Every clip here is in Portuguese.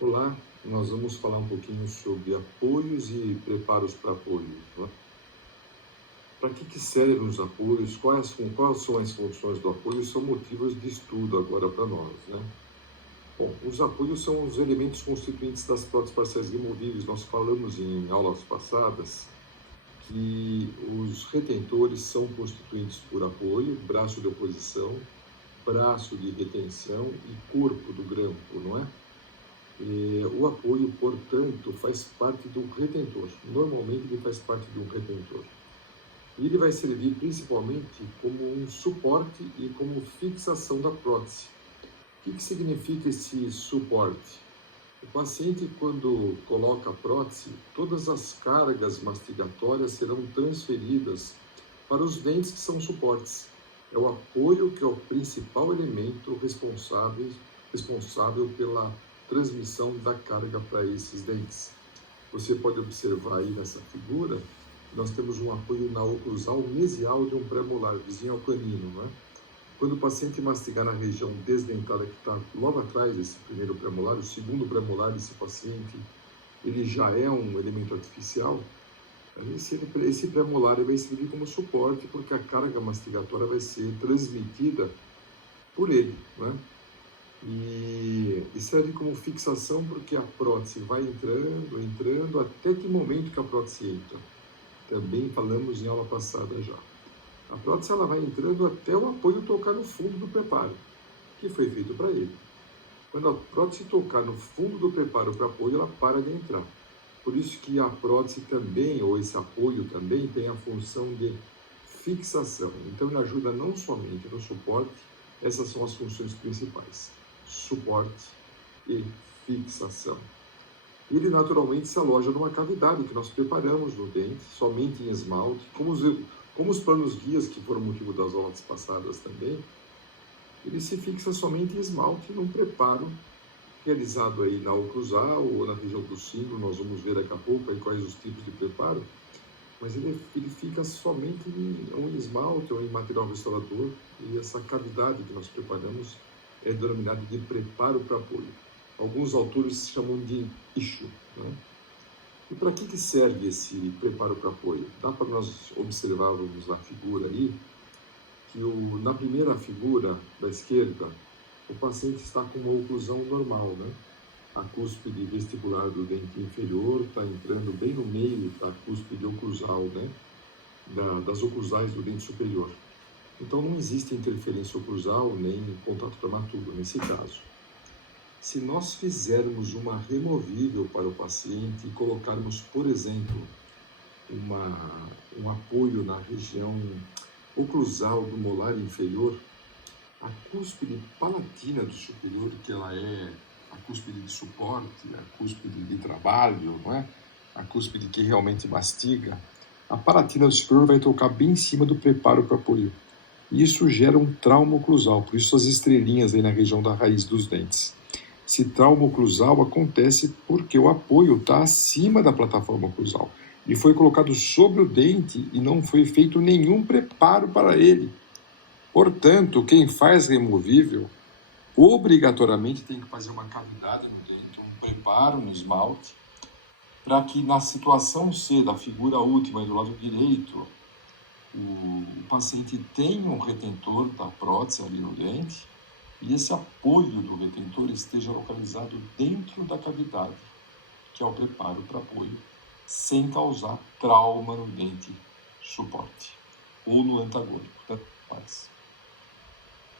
Olá, nós vamos falar um pouquinho sobre apoios e preparos para apoio, né? Para que servem os apoios? Quais são as funções do apoio? São motivos de estudo agora para nós, né? Bom, os apoios são os elementos constituintes das próteses parciais removíveis. Nós falamos em aulas passadas que os retentores são constituintes por apoio, braço de oposição, braço de retenção e corpo do grampo, não é? O apoio, portanto, faz parte do retentor. Normalmente ele faz parte de um retentor. E ele vai servir principalmente como um suporte e como fixação da prótese. O que significa esse suporte? O paciente, quando coloca a prótese, todas as cargas mastigatórias serão transferidas para os dentes que são suportes. É o apoio que é o principal elemento responsável pela transmissão da carga para esses dentes. Você pode observar aí nessa figura, nós temos um apoio na oclusal mesial de um pré-molar, vizinho ao canino, não é? Quando o paciente mastigar na região desdentada que está logo atrás desse primeiro premolar, o segundo premolar desse paciente, ele já é um elemento artificial. Esse premolar vai servir como suporte porque a carga mastigatória vai ser transmitida por ele, né? E serve como fixação porque a prótese vai entrando, até que momento que a prótese entra. Também falamos em aula passada já. A prótese ela vai entrando até o apoio tocar no fundo do preparo, que foi feito para ele. Quando a prótese tocar no fundo do preparo para apoio, ela para de entrar. Por isso que a prótese também, ou esse apoio também, tem a função de fixação. Então ele ajuda não somente no suporte, essas são as funções principais: suporte e fixação. Ele naturalmente se aloja numa cavidade que nós preparamos no dente, somente em esmalte, como os planos guias, que foram motivo das aulas passadas também. Ele se fixa somente em esmalte, num preparo realizado aí na oclusal ou na região do símbolo. Nós vamos ver daqui a pouco aí quais os tipos de preparo, mas ele fica somente em esmalte ou em material restaurador, e essa cavidade que nós preparamos é denominada de preparo para apoio. Alguns autores chamam de nicho, né? E para que serve esse preparo para apoio? Dá para nós observarmos na figura aí, que na primeira figura da esquerda, o paciente está com uma oclusão normal, né? A cúspide vestibular do dente inferior está entrando bem no meio da cúspide oclusal, né? Das oclusais do dente superior. Então não existe interferência oclusal nem contato prematuro nesse caso. Se nós fizermos uma removível para o paciente e colocarmos, por exemplo, um apoio na região oclusal do molar inferior, a cúspide palatina do superior, que ela é a cúspide de suporte, a cúspide de trabalho, não é? A cúspide que realmente mastiga, a palatina do superior vai tocar bem em cima do preparo para apoio. E isso gera um trauma oclusal, por isso as estrelinhas aí na região da raiz dos dentes. Esse trauma oclusal acontece porque o apoio está acima da plataforma oclusal. Ele foi colocado sobre o dente e não foi feito nenhum preparo para ele. Portanto, quem faz removível, obrigatoriamente tem que fazer uma cavidade no dente, um preparo no esmalte, para que na situação C da figura última do lado direito, o paciente tenha um retentor da prótese ali no dente, e esse apoio do retentor esteja localizado dentro da cavidade, que é o preparo para apoio, sem causar trauma no dente suporte ou no antagônico, tanto faz.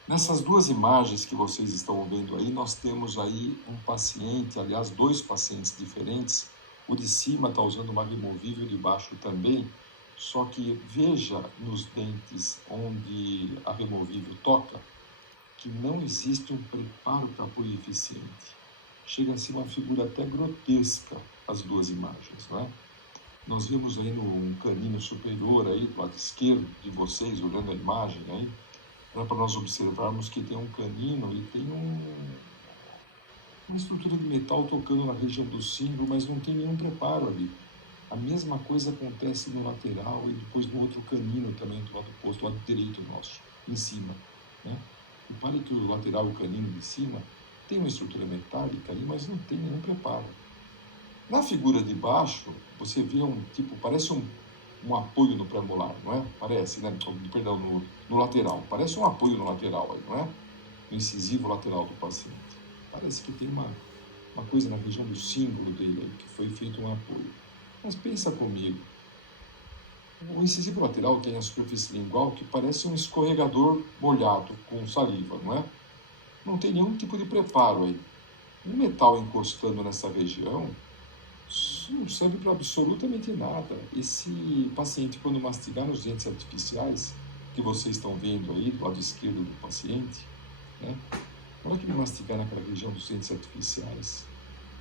Nessas duas imagens que vocês estão vendo aí, nós temos aí um paciente, aliás, dois pacientes diferentes. O de cima está usando uma removível, de baixo também, só que veja nos dentes onde a removível toca, que não existe um preparo para apoio eficiente. Chega a ser uma figura até grotesca as duas imagens, não é? Nós vimos aí no canino superior aí do lado esquerdo de vocês, olhando a imagem aí, para nós observarmos que tem um canino e tem uma estrutura de metal tocando na região do símbolo, mas não tem nenhum preparo ali. A mesma coisa acontece no lateral e depois no outro canino também do lado oposto, do lado direito nosso, em cima, né? Repare que o lateral, o canino de cima, tem uma estrutura metálica ali, mas não tem nenhum preparo. Na figura de baixo, você vê parece um apoio no premolar, não é? Parece, né? Perdão, no lateral. Parece um apoio no lateral aí, não é? No incisivo lateral do paciente. Parece que tem uma coisa na região do símbolo dele aí, que foi feito um apoio. Mas pensa comigo. O incisivo lateral tem a superfície lingual que parece um escorregador molhado com saliva, não é? Não tem nenhum tipo de preparo aí. Um metal encostando nessa região não serve para absolutamente nada. Esse paciente, quando mastigar nos dentes artificiais, que vocês estão vendo aí do lado esquerdo do paciente, né? Na hora que ele mastigar naquela região dos dentes artificiais,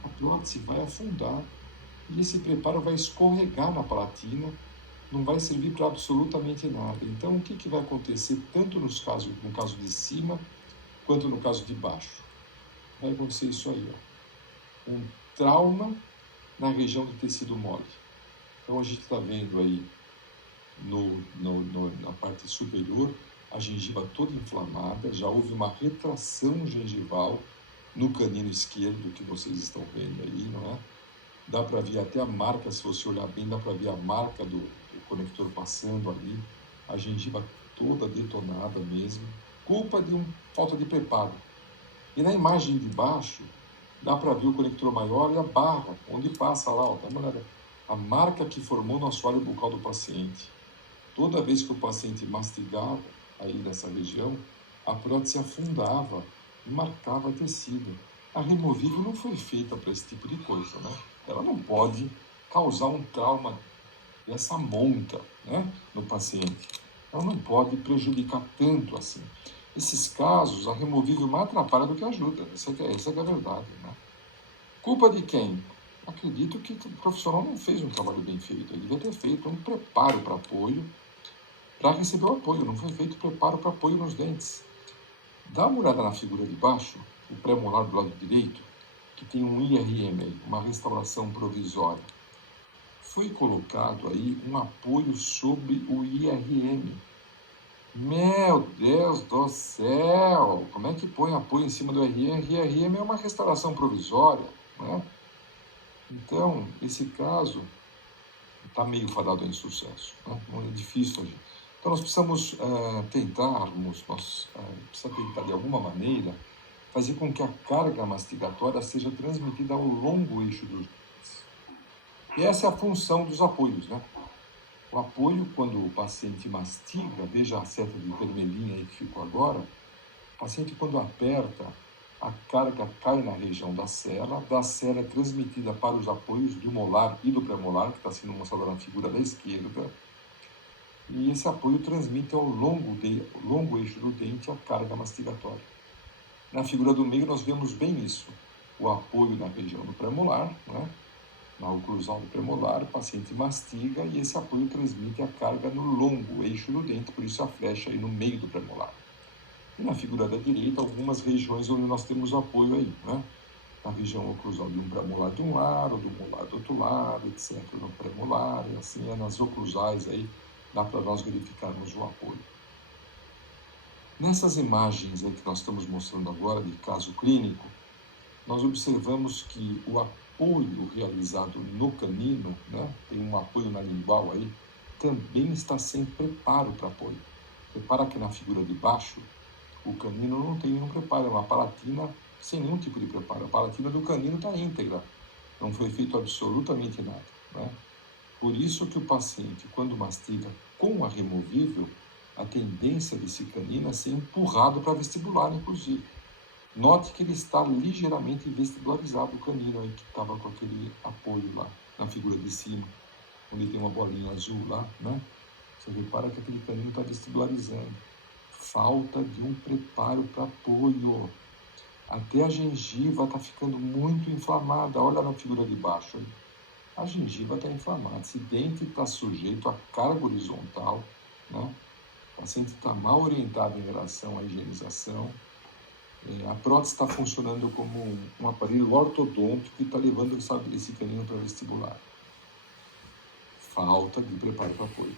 a prótese vai afundar e esse preparo vai escorregar na palatina, não vai servir para absolutamente nada. Então, o que vai acontecer tanto no caso de cima quanto no caso de baixo? Vai acontecer isso aí, ó. Um trauma na região do tecido mole. Então a gente está vendo aí na parte superior a gengiva toda inflamada, já houve uma retração gengival no canino esquerdo que vocês estão vendo aí, não é? Dá para ver até a marca, se você olhar bem, dá para ver a marca do conector passando ali, a gengiva toda detonada mesmo, culpa de falta de preparo. E na imagem de baixo, dá para ver o conector maior e a barra, onde passa lá, ó, dá uma olhada, a marca que formou no assoalho bucal do paciente. Toda vez que o paciente mastigava aí nessa região, a prótese afundava e marcava tecido. A removível não foi feita para esse tipo de coisa, né? Ela não pode causar um trauma dessa monta, né, no paciente. Ela não pode prejudicar tanto assim. Esses casos, a removível mais atrapalha do que ajuda. Essa é a verdade, né? Culpa de quem? Acredito que o profissional não fez um trabalho bem feito. Ele devia ter feito um preparo para apoio, para receber o apoio. Não foi feito preparo para apoio nos dentes. Dá uma olhada na figura de baixo, o pré-molar do lado direito, que tem um IRM, uma restauração provisória. Foi colocado aí um apoio sobre o IRM. Meu Deus do céu! Como é que põe apoio em cima do IRM? IRM é uma restauração provisória, né? Então, esse caso está meio fadado a insucesso, né? Não é difícil agir. Então, nós precisamos tentar de alguma maneira fazer com que a carga mastigatória seja transmitida ao longo eixo dos dentes. E essa é a função dos apoios, né? O apoio, quando o paciente mastiga, veja a seta de vermelhinha aí que ficou agora, o paciente, quando aperta, a carga cai na região da cera é transmitida para os apoios do molar e do premolar, que está sendo mostrado na figura da esquerda, e esse apoio transmite ao longo eixo do dente a carga mastigatória. Na figura do meio nós vemos bem isso, o apoio na região do premolar, né? Na oclusal do premolar, o paciente mastiga e esse apoio transmite a carga no longo eixo do dente, por isso a flecha aí no meio do premolar. E na figura da direita, algumas regiões onde nós temos apoio aí, né? Na região oclusal de um premolar de um lado, do molar do outro lado, etc. No premolar, e assim nas oclusais aí, dá para nós verificarmos o apoio. Nessas imagens aí que nós estamos mostrando agora, de caso clínico, nós observamos que o apoio realizado no canino, né, tem um apoio na lingual aí, também está sem preparo para apoio. Repara que na figura de baixo, o canino não tem nenhum preparo, é uma palatina sem nenhum tipo de preparo. A palatina do canino está íntegra, não foi feito absolutamente nada, né? Por isso que o paciente, quando mastiga com a removível, a tendência desse canino é ser empurrado para vestibular, inclusive. Note que ele está ligeiramente vestibularizado, o canino aí que estava com aquele apoio lá, na figura de cima, onde tem uma bolinha azul lá, né? Você repara que aquele canino está vestibularizando. Falta de um preparo para apoio. Até a gengiva está ficando muito inflamada. Olha na figura de baixo aí. A gengiva está inflamada. Esse dente está sujeito a carga horizontal, né? O paciente está mal orientado em relação à higienização. A prótese está funcionando como um aparelho ortodôntico que está levando esse canino para vestibular. Falta de preparo para apoio.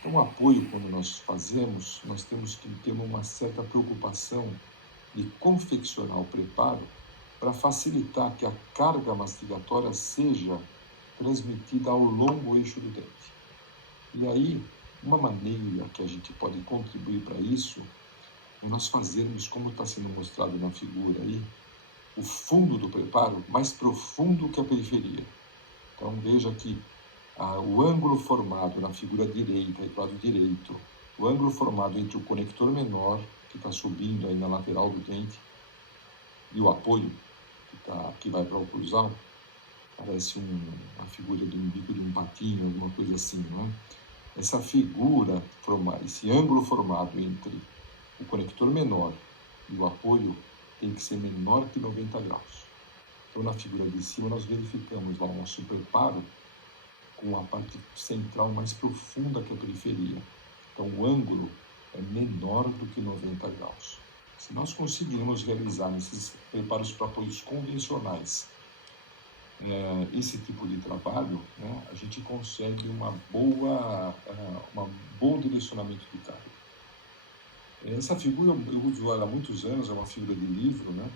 Então, o apoio, quando nós fazemos, nós temos que ter uma certa preocupação de confeccionar o preparo para facilitar que a carga mastigatória seja transmitida ao longo eixo do dente. E aí, uma maneira que a gente pode contribuir para isso é nós fazermos, como está sendo mostrado na figura aí, o fundo do preparo mais profundo que a periferia. Então veja que o ângulo formado na figura direita e do lado direito, o ângulo formado entre o conector menor, que está subindo aí na lateral do dente, e o apoio, que vai para o oclusal, parece uma figura de um bico de um patinho, alguma coisa assim, não é? Essa figura, esse ângulo formado entre o conector menor e o apoio tem que ser menor que 90 graus. Então, na figura de cima, nós verificamos lá o nosso preparo com a parte central mais profunda que a periferia. Então, o ângulo é menor do que 90 graus. Se nós conseguirmos realizar nesses preparos para apoios convencionais esse tipo de trabalho, né, a gente consegue um bom direcionamento de carga. Essa figura, eu uso ela há muitos anos, é uma figura de livro, né?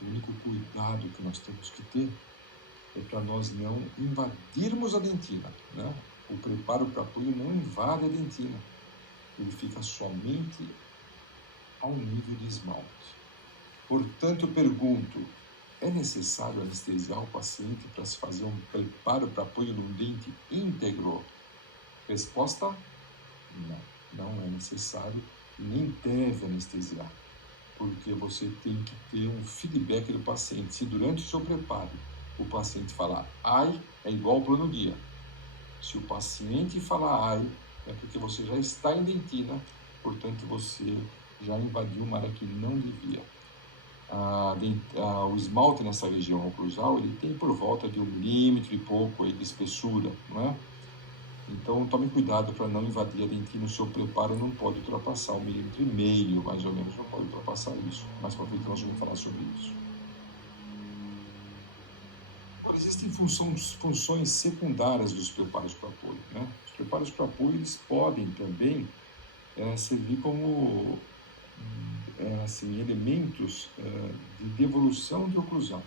O único cuidado que nós temos que ter é para nós não invadirmos a dentina, né? O preparo para apoio não invade a dentina, ele fica somente ao nível de esmalte. Portanto, eu pergunto, é necessário anestesiar o paciente para se fazer um preparo para apoio num dente íntegro? Resposta: não é necessário, nem deve anestesiar, porque você tem que ter um feedback do paciente. Se durante o seu preparo o paciente falar ai, é igual ao plano guia. Se o paciente falar ai, é porque você já está em dentina, portanto você já invadiu uma área que não devia. O esmalte nessa região oclusal, ele tem por volta de 1 milímetro e pouco aí de espessura, não é? Então tome cuidado para não invadir a dentina. O seu preparo não pode ultrapassar 1,5 milímetros, mais ou menos, não pode ultrapassar isso. Mais para frente nós vamos falar sobre isso. Agora, existem funções secundárias dos preparos para apoio, né? Os preparos para apoio, eles podem também servir como elementos de devolução de oclusão.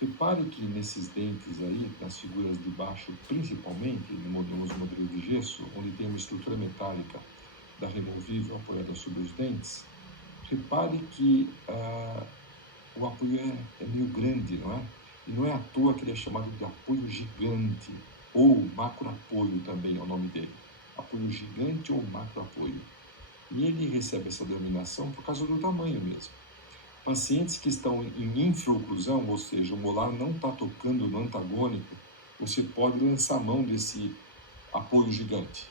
Repare que nesses dentes aí, nas figuras de baixo, principalmente nos modelos de gesso, onde tem uma estrutura metálica da removível apoiada sobre os dentes, repare que o apoio é meio grande, não é? E não é à toa que ele é chamado de apoio gigante, ou macroapoio também é o nome dele. Apoio gigante ou macroapoio. E ele recebe essa denominação por causa do tamanho mesmo. Pacientes que estão em infraoclusão, ou seja, o molar não está tocando no antagônico, você pode lançar a mão desse apoio gigante.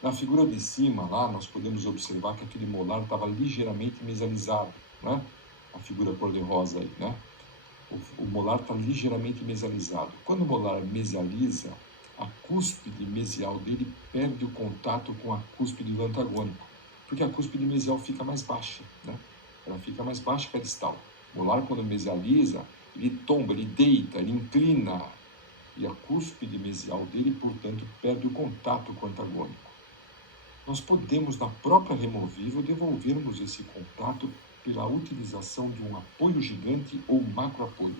Na figura de cima, lá, nós podemos observar que aquele molar estava ligeiramente mesializado, né? A figura cor-de-rosa aí, né? O molar está ligeiramente mesializado. Quando o molar mesializa, a cúspide mesial dele perde o contato com a cúspide do antagônico, porque a cúspide mesial fica mais baixa, né? Ela fica mais baixa que a distal. O molar, quando mesializa, ele tomba, ele deita, ele inclina, e a cúspide mesial dele, portanto, perde o contato com o antagônico. Nós podemos, na própria removível, devolvermos esse contato pela utilização de um apoio gigante ou macroapoio.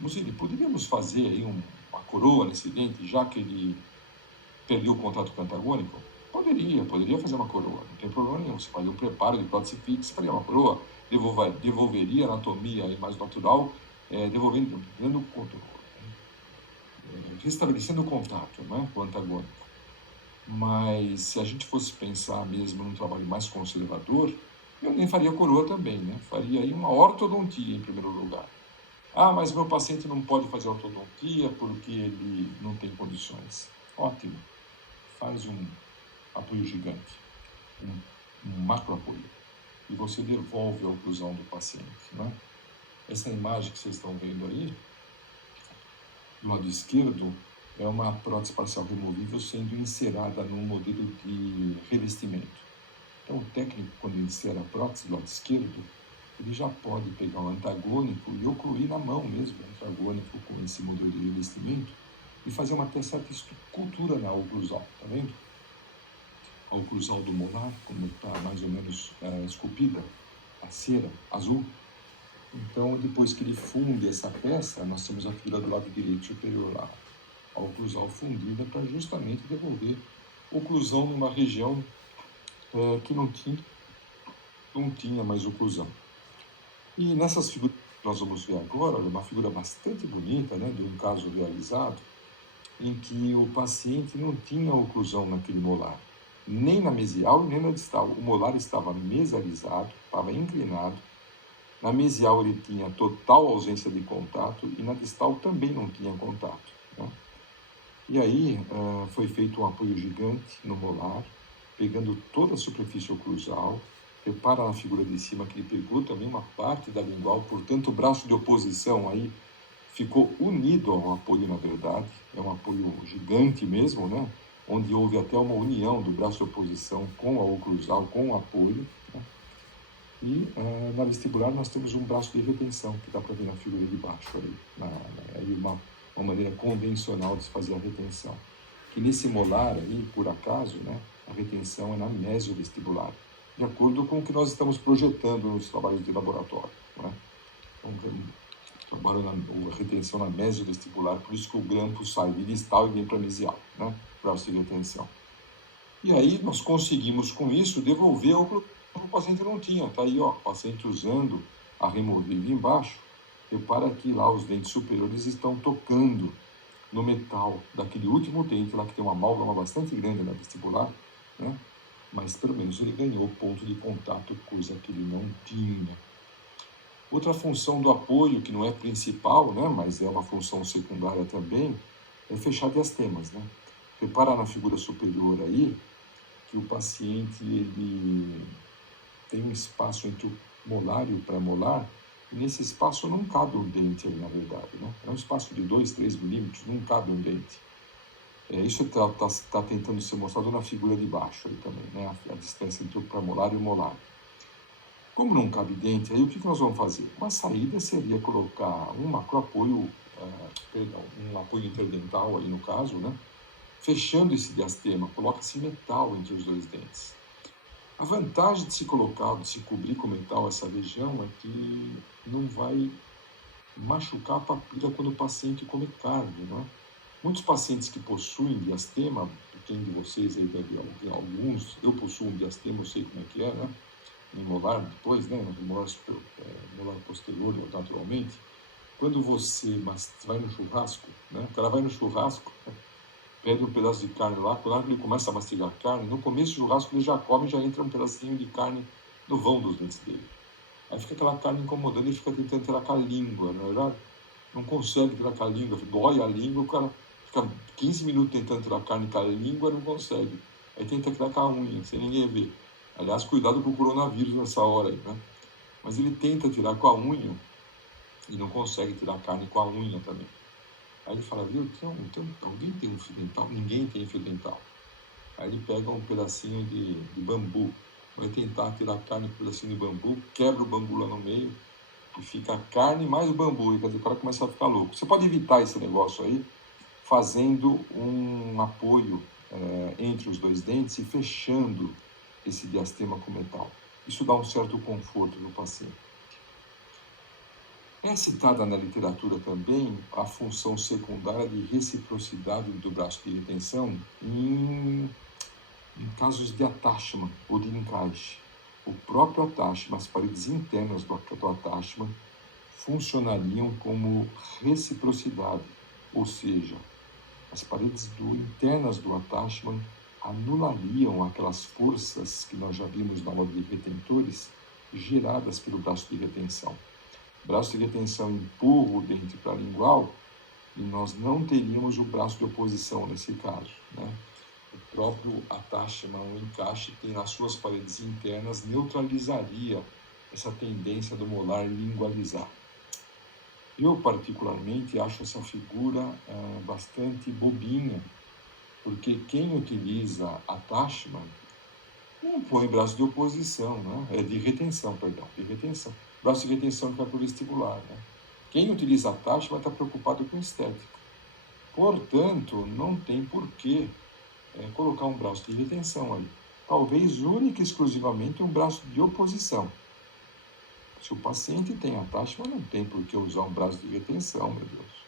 Musili, poderíamos fazer aí uma coroa nesse dente, já que ele perdeu o contato com o antagônico? Poderia fazer uma coroa, não tem problema nenhum. Você faria um preparo de prótese fixa, faria uma coroa, devolveria a anatomia aí mais natural, restabelecendo o contato, né, com o antagônico. Mas se a gente fosse pensar mesmo num trabalho mais conservador, eu nem faria coroa também, né? Faria aí uma ortodontia em primeiro lugar. Mas meu paciente não pode fazer ortodontia porque ele não tem condições. Ótimo, faz um apoio gigante, um macroapoio, e você devolve a oclusão do paciente, né? Essa imagem que vocês estão vendo aí, do lado esquerdo, é uma prótese parcial removível sendo inserada num modelo de revestimento. Então, o técnico, quando insere a prótese do lado esquerdo, ele já pode pegar o antagônico e ocluir na mão mesmo, o antagônico com esse modelo de revestimento, e fazer uma certa escultura na oclusal, tá vendo? A oclusal do molar, como está mais ou menos esculpida, a cera azul. Então, depois que ele funde essa peça, nós temos a figura do lado direito superior lá, a oclusal fundida, para justamente devolver oclusão numa região que não tinha mais oclusão. E nessas figuras que nós vamos ver agora, olha, uma figura bastante bonita, né, de um caso realizado, em que o paciente não tinha oclusão naquele molar, nem na mesial e nem na distal. O molar estava mesalizado, estava inclinado. Na mesial ele tinha total ausência de contato e na distal também não tinha contato, né? E aí foi feito um apoio gigante no molar, pegando toda a superfície oclusal. Repara na figura de cima que ele pegou também uma parte da lingual, portanto o braço de oposição aí ficou unido ao apoio, na verdade. É um apoio gigante mesmo, né? Onde houve até uma união do braço de oposição com a oclusal, com o apoio, né? E na vestibular nós temos um braço de retenção, que dá para ver na figura de baixo aí uma maneira convencional de se fazer a retenção. Que nesse molar aí, por acaso, né, a retenção é na mesovestibular, de acordo com o que nós estamos projetando nos trabalhos de laboratório, né? Trabalho a retenção na mesovestibular, por isso que o grampo sai de distal e vem para mesial, né? Braço de retenção. E aí nós conseguimos com isso devolver o que o paciente não tinha. Tá aí, ó, o paciente usando a removível embaixo. Repara que lá os dentes superiores estão tocando no metal daquele último dente lá que tem uma amálgama bastante grande na vestibular, né? Mas pelo menos ele ganhou ponto de contato, coisa que ele não tinha. Outra função do apoio, que não é principal, né, mas é uma função secundária também, é fechar diastemas, né? Repara na figura superior aí, que o paciente ele tem um espaço entre o molar e o pré-molar, e nesse espaço não cabe um dente ali, na verdade, né? É um espaço de 2, 3 milímetros, não cabe um dente. Isso está tentando ser mostrado na figura de baixo aí também, né? A distância entre o pré-molar e o molar. Como não cabe dente, aí o que nós vamos fazer? Uma saída seria colocar um macroapoio, um apoio interdental aí no caso, né? Fechando esse diastema, coloca-se metal entre os dois dentes. A vantagem de se colocar, de se cobrir com metal essa região é que não vai machucar a papila quando o paciente come carne, né? Muitos pacientes que possuem diastema, quem de vocês aí deve alguns, eu possuo um diastema, eu sei como é que é, né? No molar depois, né? No molar posterior, naturalmente. Quando você vai no churrasco, né? O cara vai no churrasco, pede um pedaço de carne lá, quando ele começa a mastigar carne, no começo do churrasco ele já come e já entra um pedacinho de carne no vão dos dentes dele. Aí fica aquela carne incomodando e fica tentando tirar com a língua, não é verdade? Não consegue tirar com a língua, dói a língua, o cara fica 15 minutos tentando tirar carne com a língua e não consegue. Aí tenta tirar com a unha, sem ninguém ver. Aliás, cuidado com o coronavírus nessa hora aí, né? Mas ele tenta tirar com a unha e não consegue tirar a carne com a unha também. Aí ele fala, viu, alguém tem um fio dental? Ninguém tem fio dental. Aí ele pega um pedacinho de bambu, vai tentar tirar a carne com um pedacinho de bambu, quebra o bambu lá no meio e fica a carne mais o bambu. E quer dizer, o cara começa a ficar louco. Você pode evitar esse negócio aí fazendo um apoio entre os dois dentes e fechando esse diastema com metal. Isso dá um certo conforto no paciente. É citada na literatura também a função secundária de reciprocidade do braço de retenção em casos de attachment ou de encaixe. O próprio attachment, as paredes internas do attachment funcionariam como reciprocidade, ou seja, as paredes internas do attachment anulariam aquelas forças que nós já vimos na aula de retentores geradas pelo braço de retenção. O braço de retenção empurra o dente para a lingual e nós não teríamos o braço de oposição nesse caso, né? O próprio attachment, o encaixe, tem nas suas paredes internas, neutralizaria essa tendência do molar lingualizar. Eu, particularmente, acho essa figura bastante bobinha, porque quem utiliza attachment não põe braço de oposição, né? De retenção. Braço de retenção que é para o vestibular, né? Quem utiliza attachment está preocupado com estética. Portanto, não tem porquê colocar um braço de retenção aí. Talvez única e exclusivamente um braço de oposição. Se o paciente tem atáchima, não tem por que usar um braço de retenção, meu Deus.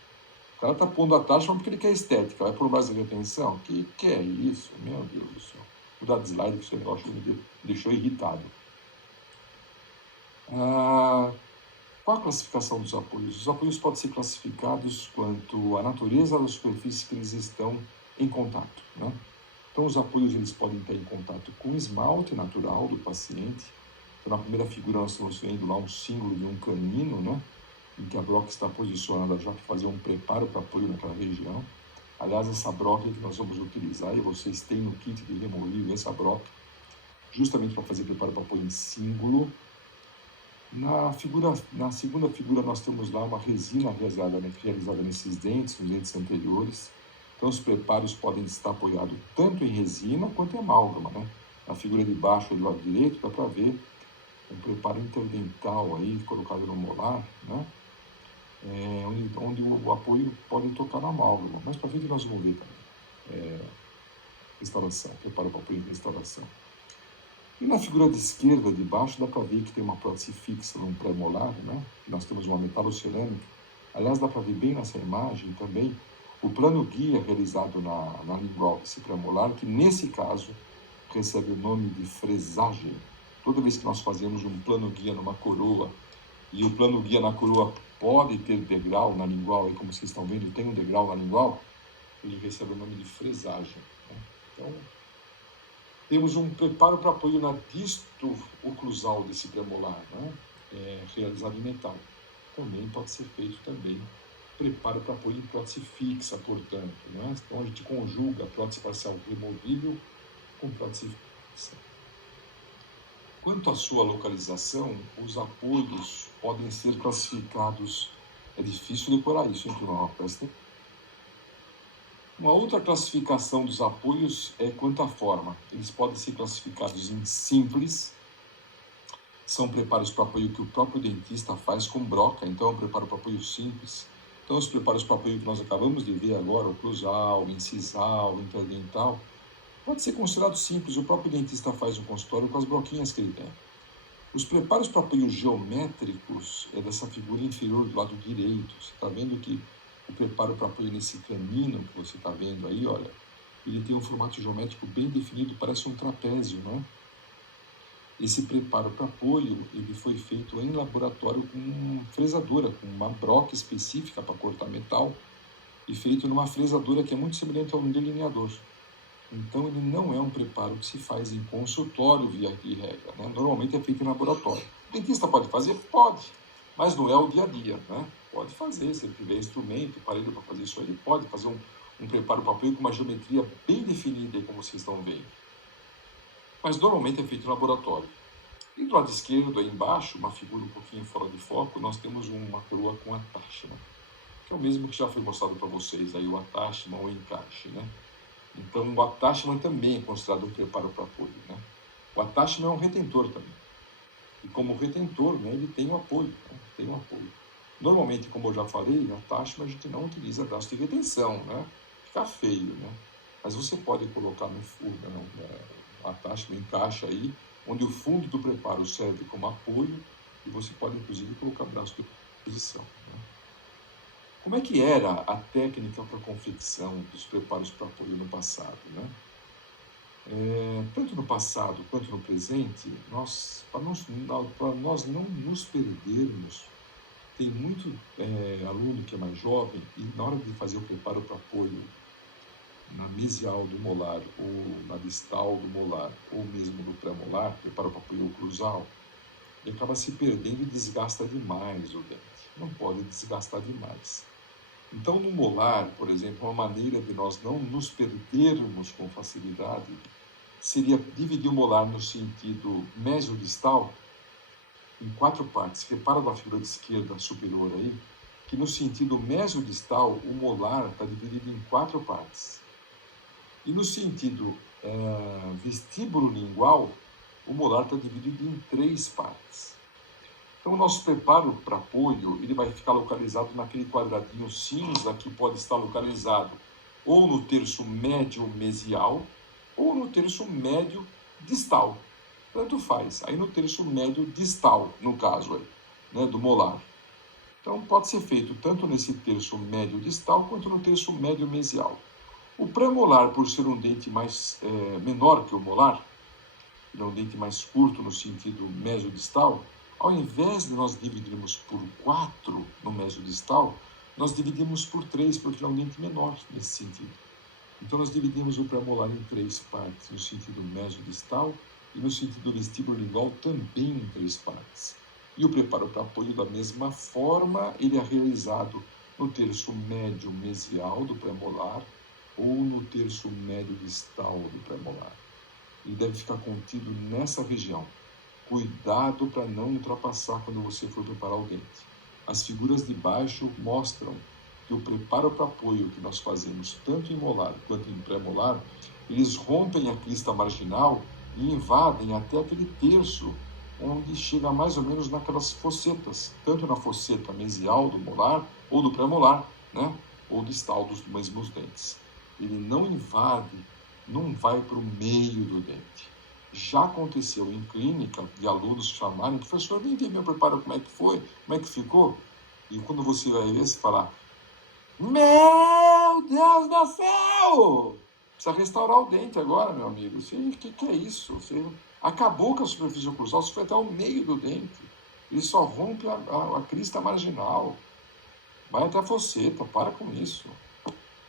O cara tá pondo atáchima porque ele quer estética, vai pôr um braço de retenção? Que é isso? Meu Deus do céu. Vou dar slide que esse negócio me deixou irritado. Qual a classificação dos apoios? Os apoios podem ser classificados quanto à natureza das superfícies que eles estão em contato, né? Então, os apoios eles podem estar em contato com o esmalte natural do paciente. Então, na primeira figura, nós estamos vendo lá um símbolo de um canino, né? Em que a broca está posicionada já para fazer um preparo para apoio naquela região. Aliás, essa broca que nós vamos utilizar, e vocês têm no kit de removível essa broca, justamente para fazer preparo para apoio em símbolo. Na segunda figura, nós temos lá uma resina realizada nesses dentes, nos dentes anteriores. Então, os preparos podem estar apoiados tanto em resina quanto em amálgama, né? Na figura de baixo, do lado direito, dá para ver um preparo interdental aí, colocado no molar, né? Onde o apoio pode tocar na amálgama. Mas para frente nós vamos ver também. Instalação, preparo para apoio de instalação. E na figura de esquerda, de baixo, dá para ver que tem uma prótese fixa num pré-molar, né? Nós temos uma metalocerâmica. Aliás, dá para ver bem nessa imagem também o plano guia realizado na lingual desse pré-molar, que nesse caso recebe o nome de fresagem. Toda vez que nós fazemos um plano guia numa coroa, e o plano guia na coroa pode ter degrau na lingual, e como vocês estão vendo, tem um degrau na lingual, ele recebe o nome de fresagem, né? Então, temos um preparo para apoio na disto oclusal desse premolar, né? Realizado em metal. Também pode ser feito também preparo para apoio em prótese fixa, portanto, né? Então a gente conjuga a prótese parcial removível com prótese fixa. Quanto à sua localização, os apoios podem ser classificados. É difícil decorar isso, hein, turma? Uma outra classificação dos apoios é quanto à forma. Eles podem ser classificados em simples, são preparos para apoio que o próprio dentista faz com broca, então é um preparo para apoio simples. Então, os preparos para apoio que nós acabamos de ver agora, oclusal, incisal, interdental, pode ser considerado simples, o próprio dentista faz no consultório com as broquinhas que ele tem. Os preparos para apoio geométricos é dessa figura inferior do lado direito. Você está vendo que o preparo para apoio nesse canino que você está vendo aí, olha, ele tem um formato geométrico bem definido, parece um trapézio, né? Esse preparo para apoio, ele foi feito em laboratório com fresadora, com uma broca específica para cortar metal, e feito numa fresadora que é muito semelhante ao delineador. Então, ele não é um preparo que se faz em consultório via de regra, né? Normalmente é feito em laboratório. O dentista pode fazer? Pode, mas não é o dia a dia, né? Pode fazer, se ele tiver instrumento, aparelho para fazer isso, ele pode fazer um preparo para apoio com uma geometria bem definida, como vocês estão vendo. Mas normalmente é feito em laboratório. E do lado esquerdo, aí embaixo, uma figura um pouquinho fora de foco, nós temos uma coroa com atáchima, que é o mesmo que já foi mostrado para vocês, aí o atáchima ou encaixe, né? Então, o atáchima também é considerado um preparo para apoio, né? O atáchima é um retentor também. E como retentor, né, ele tem o apoio, né? Tem um apoio. Normalmente, como eu já falei, no atáchima a gente não utiliza braço de retenção, né? Fica feio, né? Mas você pode colocar no atáchima, encaixa aí, onde o fundo do preparo serve como apoio e você pode, inclusive, colocar braço de posição, né? Como é que era a técnica para confecção dos preparos para apoio no passado, né? Tanto no passado quanto no presente, para nós não nos perdermos, tem muito aluno que é mais jovem e na hora de fazer o preparo para apoio na mesial do molar ou na distal do molar ou mesmo no pré-molar, preparo para apoio oclusal, ele acaba se perdendo e desgasta demais o dente. Não pode desgastar demais. Então, no molar, por exemplo, uma maneira de nós não nos perdermos com facilidade seria dividir o molar no sentido mesodistal em 4 partes. Repara na figura de esquerda superior aí, que no sentido mesodistal o molar está dividido em 4 partes. E no sentido vestíbulo-lingual, o molar está dividido em 3 partes. Então, o nosso preparo para apoio, ele vai ficar localizado naquele quadradinho cinza que pode estar localizado ou no terço médio mesial ou no terço médio distal. Tanto faz. Aí no terço médio distal, no caso aí. né, do molar. Então, pode ser feito tanto nesse terço médio distal quanto no terço médio mesial. O premolar, por ser um dente menor que o molar, ele é um dente mais curto no sentido mesodistal, ao invés de nós dividirmos por 4 no mesodistal, nós dividimos por 3, porque ele é um dente menor nesse sentido. Então, nós dividimos o premolar em 3 partes, no sentido mesodistal e no sentido vestibulolingual também em 3 partes. E o preparo para apoio, da mesma forma, ele é realizado no terço médio mesial do premolar ou no terço médio distal do premolar. Ele deve ficar contido nessa região. Cuidado para não ultrapassar quando você for preparar o dente. As figuras de baixo mostram que o preparo para apoio que nós fazemos tanto em molar quanto em premolar, eles rompem a crista marginal e invadem até aquele terço onde chega mais ou menos naquelas fossetas, tanto na fosseta mesial do molar ou do premolar, né? Ou distal dos mesmos dentes. Ele não invade, não vai para o meio do dente. Já aconteceu em clínica de alunos chamarem, professor, vem ver meu preparo, como é que foi, como é que ficou? E quando você vai ver, você fala, meu Deus do céu! Precisa restaurar o dente agora, meu amigo. O que é isso? Você acabou com a superfície oclusal, você foi até o meio do dente. Ele só rompe a crista marginal. Vai até a fosseta, para com isso.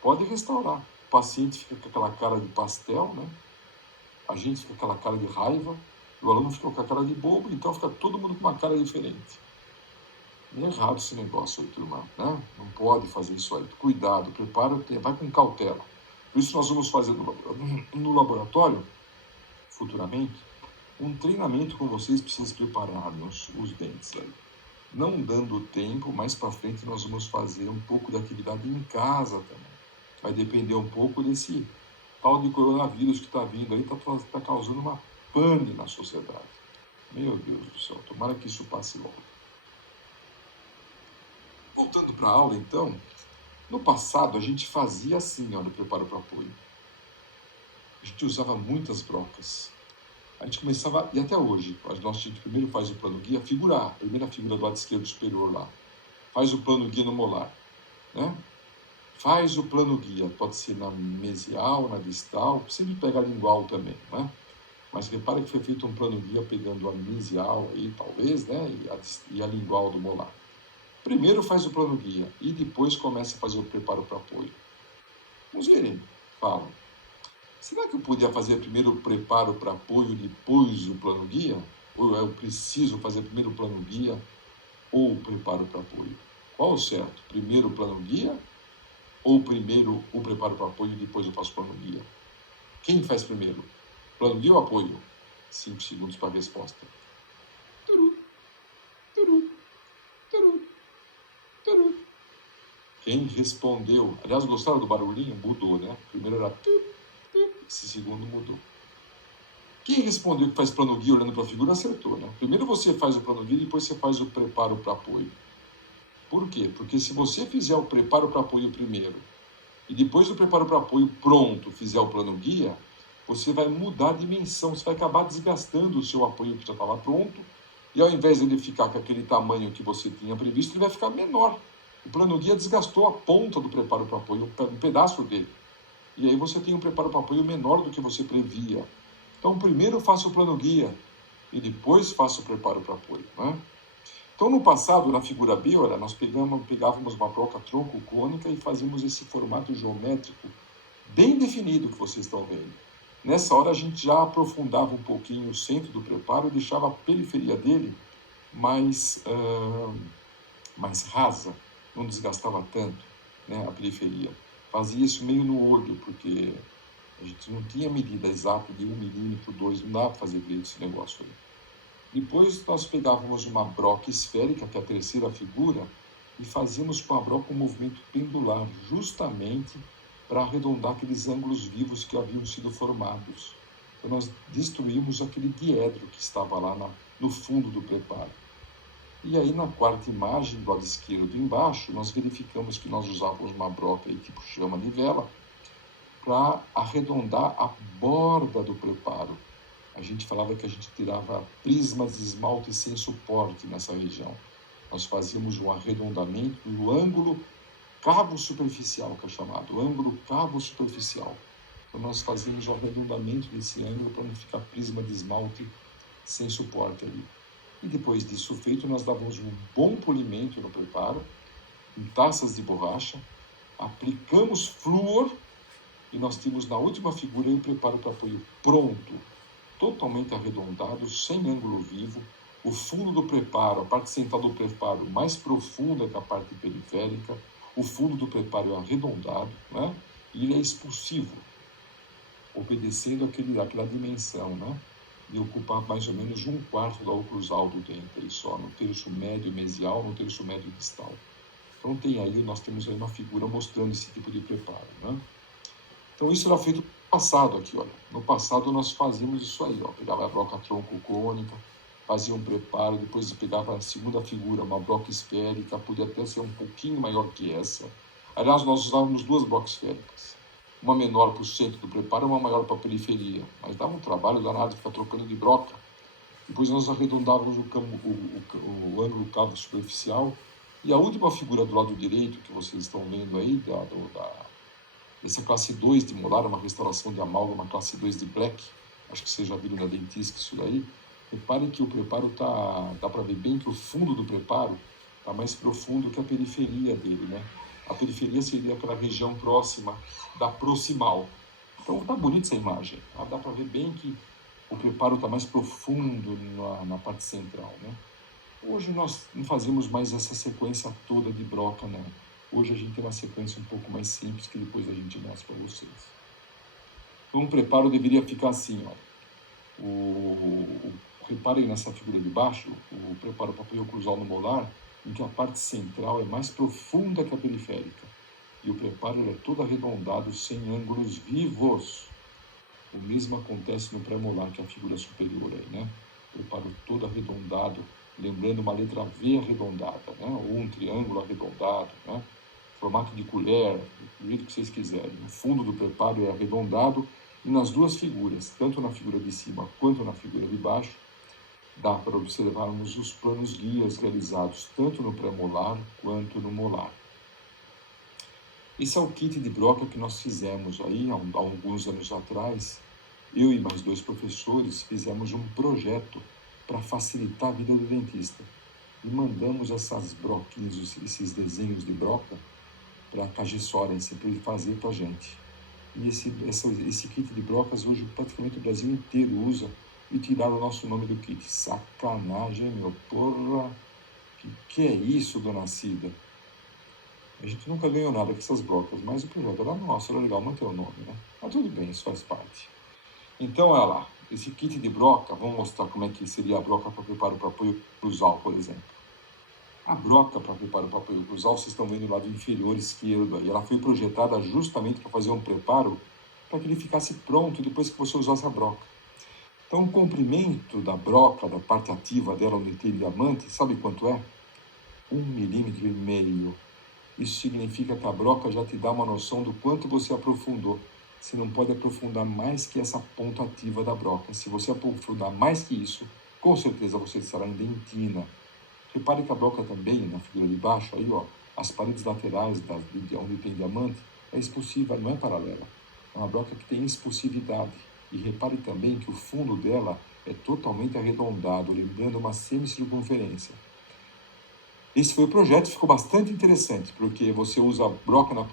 Pode restaurar. O paciente fica com aquela cara de pastel, né? A gente fica com aquela cara de raiva, o aluno fica com a cara de bobo, então fica todo mundo com uma cara diferente. É errado esse negócio aí, turma, né? Não pode fazer isso aí. Cuidado, prepara, vai com cautela. Por isso nós vamos fazer no laboratório, futuramente, um treinamento com vocês para vocês prepararem os dentes aí. Não dando tempo, mais para frente nós vamos fazer um pouco de atividade em casa também. Vai depender um pouco desse tal de coronavírus que está vindo aí, está causando uma pane na sociedade. Meu Deus do céu, tomara que isso passe logo. Voltando para a aula, então, no passado a gente fazia assim, no preparo para apoio. A gente usava muitas brocas. A gente começava, e até hoje, a gente primeiro faz o plano guia, a primeira figura do lado esquerdo superior lá. Faz o plano guia no molar, né? Faz o plano guia, pode ser na mesial, na distal, sempre pega a lingual também, né? Mas repara que foi feito um plano guia pegando a mesial aí, talvez, né? E a lingual do molar. Primeiro faz o plano guia e depois começa a fazer o preparo para apoio. Vamos ver, fala. Será que eu podia fazer primeiro o preparo para apoio, depois o plano guia? Ou eu preciso fazer primeiro o plano guia ou o preparo para apoio? Qual o certo? Primeiro o plano guia ou primeiro o preparo para apoio e depois eu faço o plano guia? Quem faz primeiro? Plano guia ou apoio? 5 segundos para a resposta. Quem respondeu? Aliás, gostaram do barulhinho? Mudou, né? Primeiro era esse segundo mudou. Quem respondeu que faz plano guia olhando para a figura acertou, né? Primeiro você faz o plano guia e depois você faz o preparo para apoio. Por quê? Porque se você fizer o preparo para apoio primeiro e depois o preparo para apoio pronto fizer o plano guia, você vai mudar a dimensão, você vai acabar desgastando o seu apoio que já estava pronto e ao invés de ele ficar com aquele tamanho que você tinha previsto, ele vai ficar menor. O plano guia desgastou a ponta do preparo para apoio, um pedaço dele. E aí você tem um preparo para apoio menor do que você previa. Então, primeiro faça o plano guia e depois faça o preparo para apoio, né? Então, no passado, na figura B, olha, nós pegávamos uma broca tronco cônica e fazíamos esse formato geométrico bem definido que vocês estão vendo. Nessa hora, a gente já aprofundava um pouquinho o centro do preparo e deixava a periferia dele mais rasa, não desgastava tanto, né, a periferia. Fazia isso meio no olho, porque a gente não tinha medida exata de 1 milímetro, 2, não dá para fazer direito esse negócio aí. Depois nós pegávamos uma broca esférica, que é a terceira figura, e fazíamos com a broca um movimento pendular, justamente para arredondar aqueles ângulos vivos que haviam sido formados. Então nós destruímos aquele diedro que estava lá no fundo do preparo. E aí, na quarta imagem, do lado esquerdo embaixo, nós verificamos que nós usávamos uma broca aí, tipo chama de vela, para arredondar a borda do preparo. A gente falava que a gente tirava prismas de esmalte sem suporte nessa região. nós fazíamos um arredondamento do ângulo cavo superficial, que é chamado, ângulo cavo superficial. Então nós fazíamos o arredondamento desse ângulo para não ficar prisma de esmalte sem suporte ali. E depois disso feito, nós dávamos um bom polimento no preparo, em taças de borracha, aplicamos flúor e nós tínhamos na última figura o preparo para apoio pronto, totalmente arredondado, sem ângulo vivo, o fundo do preparo, a parte central do preparo mais profunda que a parte periférica, o fundo do preparo é arredondado, né? E ele é expulsivo, obedecendo aquela dimensão, né? De ocupar mais ou menos 1/4 da oclusal do dente, aí só, no terço médio mesial, no terço médio distal. Então nós temos aí uma figura mostrando esse tipo de preparo, né? Então isso era feito no passado aqui, olha. No passado nós fazíamos isso aí, ó. Pegava a broca tronco-cônica, fazia um preparo, depois pegava a segunda figura, uma broca esférica, podia até ser um pouquinho maior que essa. Aliás, nós usávamos 2 brocas esféricas. Uma menor para o centro do preparo e uma maior para a periferia. Mas dava um trabalho danado ficar trocando de broca. Depois nós arredondávamos o ângulo cavo superficial. E a última figura do lado direito, que vocês estão vendo aí, essa classe 2 de molar, uma restauração de amálgama, classe 2 de black, acho que vocês já viram na dentística isso daí. Reparem que o preparo dá para ver bem que o fundo do preparo está mais profundo que a periferia dele, né? A periferia seria aquela região próxima da proximal. Então está bonita essa imagem. Dá para ver bem que o preparo está mais profundo na parte central, né? Hoje nós não fazemos mais essa sequência toda de broca, não. Hoje a gente tem uma sequência um pouco mais simples que depois a gente mostra para vocês. Então o preparo deveria ficar assim, ó. Reparem nessa figura de baixo, o preparo para apoio oclusal no molar, em que a parte central é mais profunda que a periférica. E o preparo é todo arredondado, sem ângulos vivos. O mesmo acontece no pré-molar, que é a figura superior aí, né? O preparo todo arredondado, lembrando uma letra V arredondada, né? Ou um triângulo arredondado, né? Formato de colher, do jeito que vocês quiserem. O fundo do preparo é arredondado e nas duas figuras, tanto na figura de cima quanto na figura de baixo, dá para observarmos os planos guias realizados tanto no pré-molar quanto no molar. Esse é o kit de broca que nós fizemos aí há alguns anos atrás. Eu e mais 2 professores fizemos um projeto para facilitar a vida do dentista. E mandamos essas broquinhas, esses desenhos de broca, para a KG Sorensen, para ele fazer para a gente. E esse kit de brocas hoje praticamente o Brasil inteiro usa e tiraram o nosso nome do kit. Sacanagem, meu, porra! Que é isso, dona Cida? A gente nunca ganhou nada com essas brocas, mas o projeto era nosso, era legal manter o nome, né? Mas tudo bem, isso faz parte. Então, olha lá, esse kit de broca, vamos mostrar como é que seria a broca para preparo para apoio cruzal, por exemplo. A broca para preparo para apoio cruzal, vocês estão vendo do lado inferior esquerdo aí, ela foi projetada justamente para fazer um preparo para que ele ficasse pronto depois que você usasse a broca. Então, o comprimento da broca, da parte ativa dela, onde tem diamante, sabe quanto é? 1,5 milímetros. Isso significa que a broca já te dá uma noção do quanto você aprofundou. Você não pode aprofundar mais que essa ponta ativa da broca. Se você aprofundar mais que isso, com certeza você estará em dentina. Repare que a broca também, na figura de baixo, aí, ó, as paredes laterais onde tem diamante, é expulsiva, não é paralela. É uma broca que tem expulsividade. E repare também que o fundo dela é totalmente arredondado, lembrando uma semicircunferência. Esse foi o projeto, ficou bastante interessante, porque você usa a broca na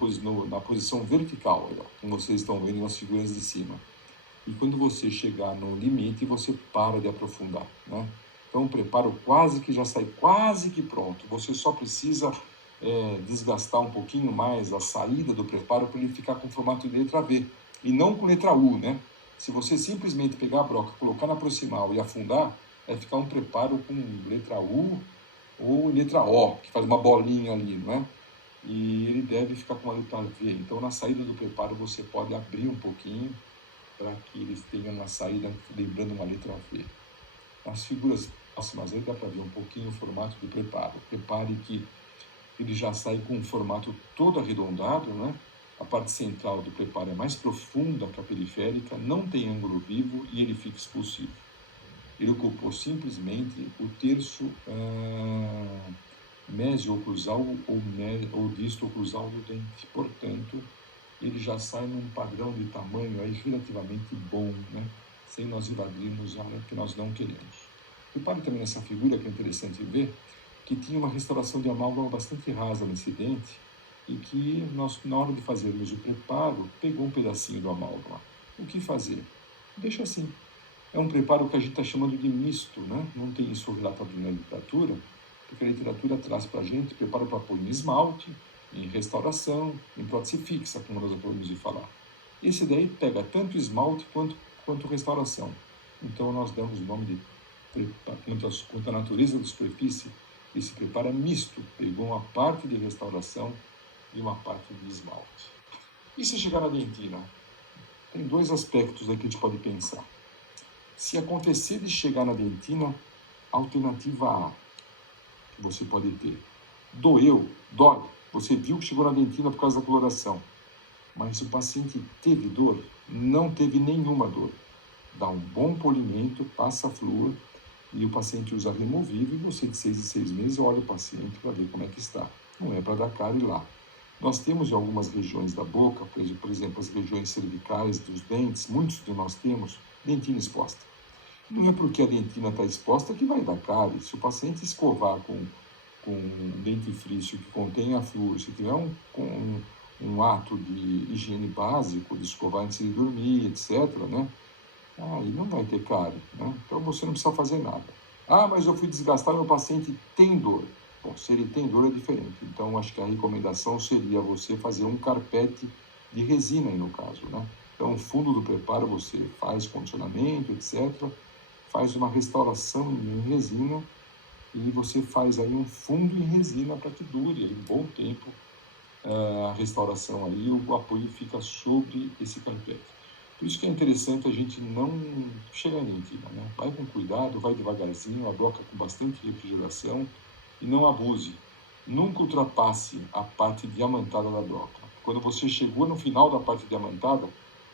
posição vertical, olha, como vocês estão vendo nas figuras de cima. E quando você chegar no limite, você para de aprofundar, né? Então o preparo quase que já sai quase que pronto. Você só precisa desgastar um pouquinho mais a saída do preparo para ele ficar com formato de letra V e não com letra U, né? Se você simplesmente pegar a broca, colocar na proximal e afundar, vai ficar um preparo com letra U ou letra O, que faz uma bolinha ali, não é? E ele deve ficar com uma letra V. Então na saída do preparo você pode abrir um pouquinho para que eles tenham na saída lembrando uma letra V. Nas figuras próximas aí dá para ver um pouquinho o formato do preparo. Repare que ele já sai com um formato todo arredondado, né? A parte central do preparo é mais profunda que a periférica, não tem ângulo vivo e ele fica expulsivo. Ele ocupou simplesmente o terço mesioclusal ou distoclusal do dente. Portanto, ele já sai num padrão de tamanho aí relativamente bom, né? Sem nós invadirmos a área que nós não queremos. Repare também nessa figura, que é interessante ver, que tinha uma restauração de amálgama bastante rasa nesse dente e que nós, na hora de fazermos o preparo, pegou um pedacinho do amálgama. O que fazer? Deixa assim. É um preparo que a gente está chamando de misto, né? Não tem isso relatado na literatura, porque a literatura traz para a gente preparo para pôr em esmalte, em restauração, em prótese fixa, como nós acabamos de falar. Esse daí pega tanto esmalte quanto restauração. Então nós damos o nome de preparo, quanto à natureza da superfície, esse preparo é misto, pegou uma parte de restauração e uma parte de esmalte. E se chegar na dentina? Tem dois aspectos aí que a gente pode pensar. Se acontecer de chegar na dentina, alternativa A, que você pode ter. Dói. Você viu que chegou na dentina por causa da coloração. Mas o paciente teve dor? Não teve nenhuma dor. Dá um bom polimento, passa flúor, e o paciente usa removível, e você de 6 em 6 meses olha o paciente para ver como é que está. Não é para dar cárie lá. Nós temos em algumas regiões da boca, por exemplo, as regiões cervicais dos dentes, muitos de nós temos dentina exposta. Não é porque a dentina está exposta que vai dar cárie. Se o paciente escovar com um dentifrício que contenha flúor, se tiver um ato de higiene básico, de escovar antes de dormir, etc., né? Aí não vai ter cárie, né? Então você não precisa fazer nada. Mas eu fui desgastar, meu paciente tem dor. Bom, se ele tem dor é diferente. Então acho que a recomendação seria você fazer um carpete de resina aí no caso, né? Então, o fundo do preparo você faz condicionamento, etc., faz uma restauração em resina e você faz aí um fundo em resina para que dure um bom tempo a restauração aí, o apoio fica sobre esse carpete. Por isso que é interessante a gente não chegar em dentina, né? Vai com cuidado, vai devagarzinho, abroca com bastante refrigeração e não abuse. Nunca ultrapasse a parte diamantada da broca. Quando você chegou no final da parte diamantada,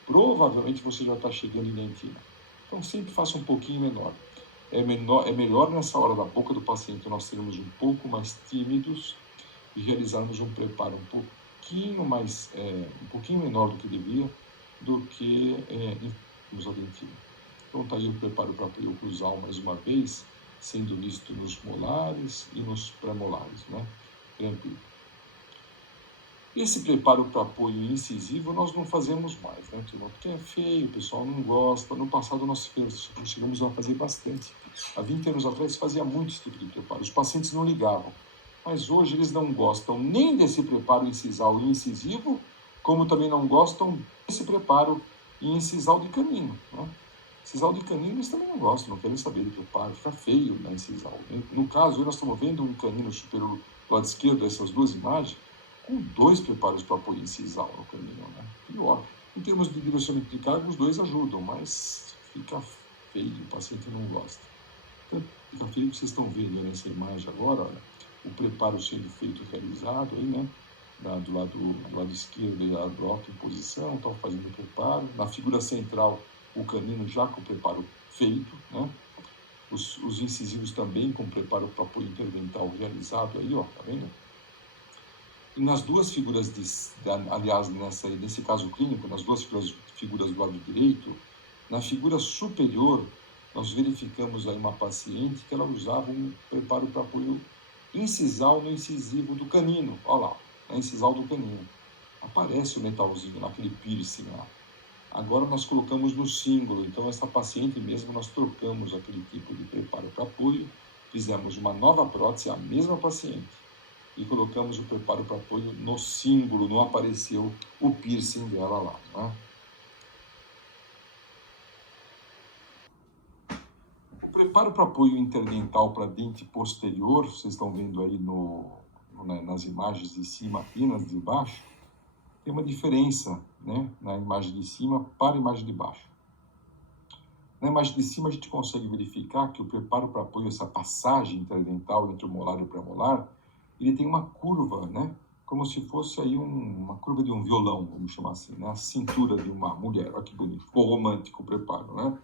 provavelmente você já está chegando em dentina. Então sempre faça um pouquinho menor. É melhor nessa hora da boca do paciente nós sermos um pouco mais tímidos e realizarmos um preparo um pouquinho menor do que devia, do que irmos à dentina. Então está aí o preparo para apoio oclusal mais uma vez, sendo visto nos molares e nos pré-molares, né? Tranquilo. Esse preparo para apoio incisivo nós não fazemos mais, né, turma? Porque é feio, o pessoal não gosta. No passado nós chegamos a fazer bastante. Há 20 anos atrás fazia muito esse tipo de preparo. Os pacientes não ligavam. Mas hoje eles não gostam nem desse preparo incisal e incisivo, como também não gostam desse preparo incisal de canino, né? Incisal de canino eles também não gostam, não querem saber de preparo, fica feio na incisal. No caso, nós estamos vendo um canino superior do lado esquerdo, essas duas imagens, com 2 preparos para apoio incisal no canino, né? Pior. Em termos de direcionamento de carga, os 2 ajudam, mas fica feio, o paciente não gosta. Então, fica feio que vocês estão vendo nessa imagem agora, olha, o preparo sendo feito e realizado aí, né? Do lado esquerdo, a broca em posição, estão fazendo o preparo. Na figura central, o canino já com o preparo feito, né? Os incisivos também com o preparo para apoio interdental realizado aí, ó, tá vendo? E nas duas figuras, aliás, nesse caso clínico, nas duas figuras do lado direito, na figura superior, nós verificamos aí uma paciente que ela usava um preparo para apoio incisal no incisivo do canino. Olha lá, na incisal do canino. Aparece o metalzinho, naquele piercing lá. Agora nós colocamos no símbolo, então essa paciente mesmo nós trocamos aquele tipo de preparo para apoio, fizemos uma nova prótese, a mesma paciente, e colocamos o preparo para apoio no símbolo, não apareceu o piercing dela lá, né? O preparo para apoio interdental para dente posterior, vocês estão vendo aí nas imagens de cima e nas de baixo, tem uma diferença, né, na imagem de cima para a imagem de baixo. Na imagem de cima a gente consegue verificar que o preparo para apoio, essa passagem interdental entre o molar e o premolar, ele tem uma curva, né, como se fosse aí uma curva de um violão, vamos chamar assim, né, a cintura de uma mulher. Olha que bonito, ficou romântico o preparo, né?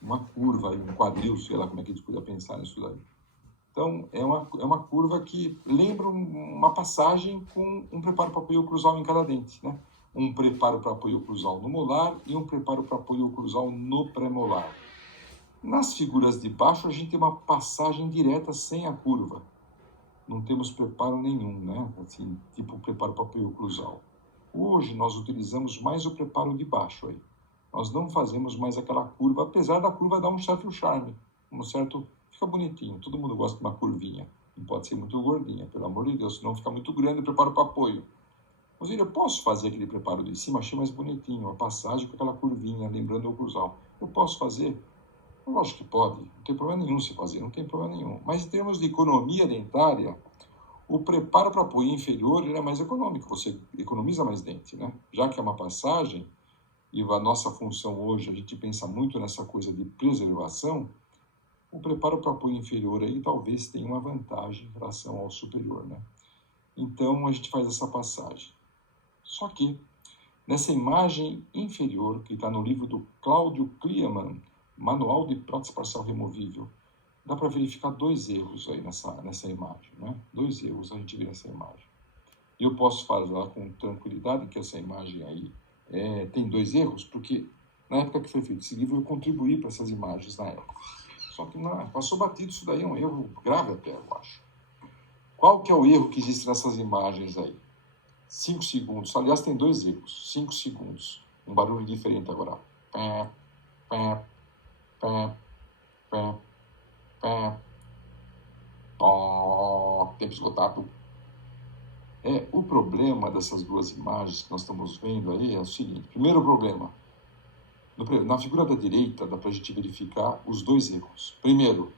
Uma curva, um quadril, sei lá como é que a gente podia pensar nisso daí. Então, é uma curva que lembra uma passagem com um preparo para apoio oclusal em cada dente, né? Um preparo para apoio oclusal no molar e um preparo para apoio oclusal no pré-molar. Nas figuras de baixo, a gente tem uma passagem direta sem a curva. Não temos preparo nenhum, né? Assim, tipo preparo para apoio oclusal. Hoje, nós utilizamos mais o preparo de baixo aí. Nós não fazemos mais aquela curva, apesar da curva dar um certo charme, fica bonitinho, todo mundo gosta de uma curvinha, não pode ser muito gordinha, pelo amor de Deus, senão fica muito grande o preparo para apoio. Mas eu posso fazer aquele preparo de cima, achei mais bonitinho, a passagem com aquela curvinha, lembrando o oclusal. Eu posso fazer? Lógico que pode, não tem problema nenhum se fazer, não tem problema nenhum. Mas em termos de economia dentária, o preparo para apoio inferior ele é mais econômico, você economiza mais dente, né? Já que é uma passagem, e a nossa função hoje, a gente pensa muito nessa coisa de preservação, o preparo para apoio inferior aí talvez tenha uma vantagem em relação ao superior, né? Então, a gente faz essa passagem. Só que, nessa imagem inferior, que está no livro do Cláudio Kliamann, Manual de Prótese Parcial Removível, dá para verificar 2 erros aí nessa imagem, né? 2 erros a gente vê nessa imagem. E eu posso falar com tranquilidade que essa imagem aí tem 2 erros, porque na época que foi feito esse livro eu contribuí para essas imagens na época. Só que não, passou batido, isso daí é um erro grave até, eu acho. Qual que é o erro que existe nessas imagens aí? 5 segundos, aliás tem 2 erros, 5 segundos, um barulho diferente agora. Pé, pé, pé, pé, pé, tó, tempo esgotado. O problema dessas 2 imagens que nós estamos vendo aí é o seguinte. Primeiro problema, na figura da direita dá para a gente verificar os 2 erros. Primeiro,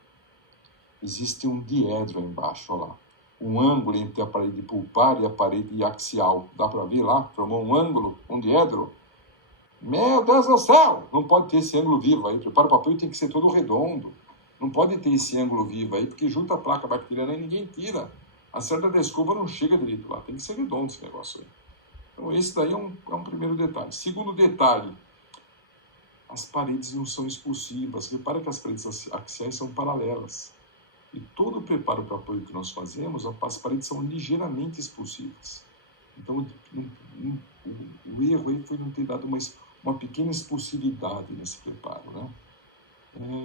existe um diedro aí embaixo, olha lá. Um ângulo entre a parede pulpar e a parede axial. Dá para ver lá? Formou um ângulo, um diedro. Meu Deus do céu! Não pode ter esse ângulo vivo aí. Preparo para apoio tem que ser todo redondo. Não pode ter esse ângulo vivo aí, porque junta a placa bacteriana e ninguém tira. A cerda da escova não chega direito lá. Tem que ser redondo esse negócio aí. Então, esse daí é um primeiro detalhe. Segundo detalhe, as paredes não são expulsivas. Repara que as paredes axiais são paralelas. E todo o preparo para apoio que nós fazemos, as paredes são ligeiramente expulsivas. Então, o erro aí foi não ter dado uma pequena expulsividade nesse preparo, né?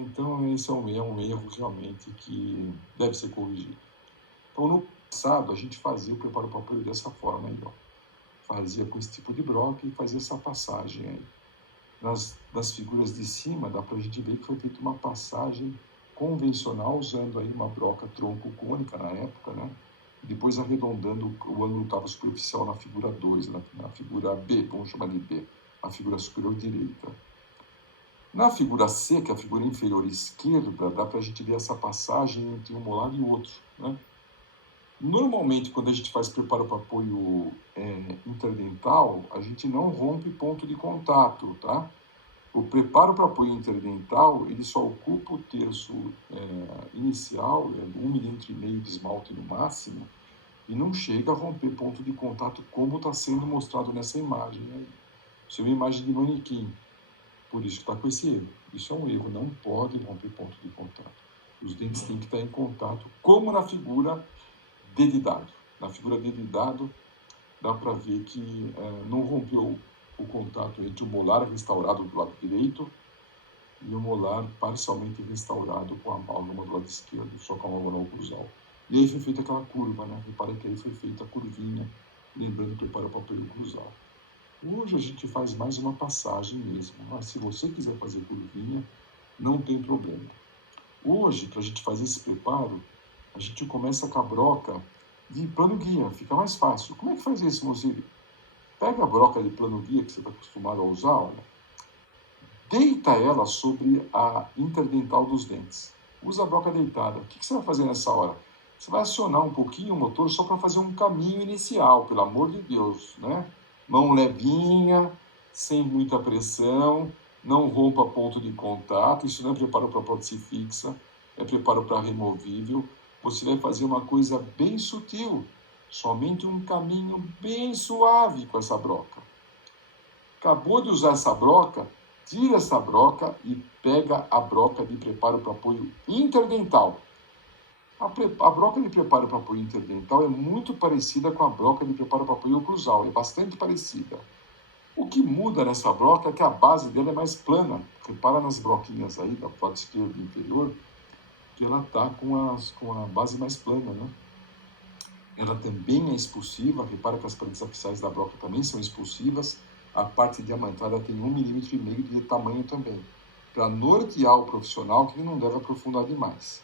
Então, esse é um erro realmente que deve ser corrigido. Então, no passado, a gente fazia o preparo para apoio dessa forma aí, ó. Fazia com esse tipo de broca e fazia essa passagem aí. Nas figuras de cima, dá para a gente ver que foi feita uma passagem convencional, usando aí uma broca tronco cônica na época, né? Depois arredondando, o ângulo estava superficial na figura 2, na figura B, vamos chamar de B, a figura superior direita. Na figura C, que é a figura inferior esquerda, dá para a gente ver essa passagem entre um molar e outro, né? Normalmente, quando a gente faz preparo para apoio interdental, a gente não rompe ponto de contato, tá? O preparo para apoio interdental, ele só ocupa o terço inicial, 1,5 mm de esmalte no máximo, e não chega a romper ponto de contato como está sendo mostrado nessa imagem aí. Isso é uma imagem de manequim, por isso que está com esse erro. Isso é um erro, não pode romper ponto de contato. Os dentes têm que estar em contato, como na figura dedidado. Na figura dedidado, dá para ver que não rompeu o contato entre o molar restaurado do lado direito e o molar parcialmente restaurado com a amálgama do lado esquerdo, só com a amálgama oclusal. E aí foi feita aquela curva, né? Repara que aí foi feita a curvinha, lembrando que preparo para apoio oclusal. Hoje a gente faz mais uma passagem mesmo, mas se você quiser fazer curvinha, não tem problema. Hoje, para a gente fazer esse preparo, a gente começa com a broca de plano guia, fica mais fácil. Como é que faz isso, Mozilli? Pega a broca de plano guia que você está acostumado a usar, olha, deita ela sobre a interdental dos dentes. Usa a broca deitada. O que você vai fazer nessa hora? Você vai acionar um pouquinho o motor só para fazer um caminho inicial, pelo amor de Deus, né? Mão levinha, sem muita pressão, não rompa ponto de contato. Isso não é preparo para prótese fixa, é preparo para removível. Você vai fazer uma coisa bem sutil, somente um caminho bem suave com essa broca. Acabou de usar essa broca, tira essa broca e pega a broca de preparo para apoio interdental. A broca de preparo para apoio interdental é muito parecida com a broca de preparo para apoio oclusal, é bastante parecida. O que muda nessa broca é que a base dela é mais plana. Repara nas broquinhas aí, da lado esquerdo inferior, que ela está com a base mais plana, né? Ela também é expulsiva, repara que as paredes axiais da broca também são expulsivas. A parte diamantada tem 1,5 mm de tamanho também, para nortear o profissional que ele não deve aprofundar demais.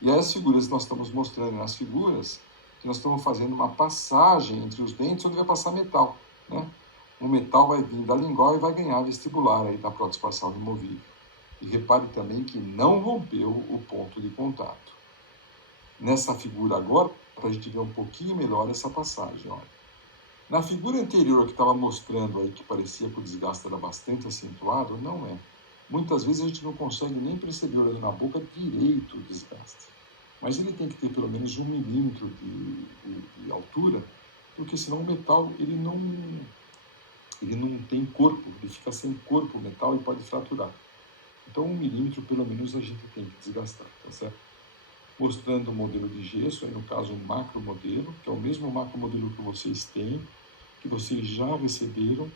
E aí as figuras que nós estamos mostrando nas figuras, que nós estamos fazendo uma passagem entre os dentes onde vai passar metal, né? O metal vai vir da lingual e vai ganhar vestibular aí da prótese parcial removível. E repare também que não rompeu o ponto de contato. Nessa figura agora, para a gente ver um pouquinho melhor essa passagem, olha. Na figura anterior que estava mostrando aí que parecia que o desgaste era bastante acentuado, não é. Muitas vezes a gente não consegue nem perceber olhando na boca direito o desgaste. Mas ele tem que ter pelo menos 1 milímetro de altura, porque senão o metal ele não tem corpo, ele fica sem corpo o metal e pode fraturar. Então 1 milímetro pelo menos a gente tem que desgastar, tá certo? Mostrando o modelo de gesso, aí no caso o macro modelo, que é o mesmo macro modelo que vocês têm, que vocês já receberam.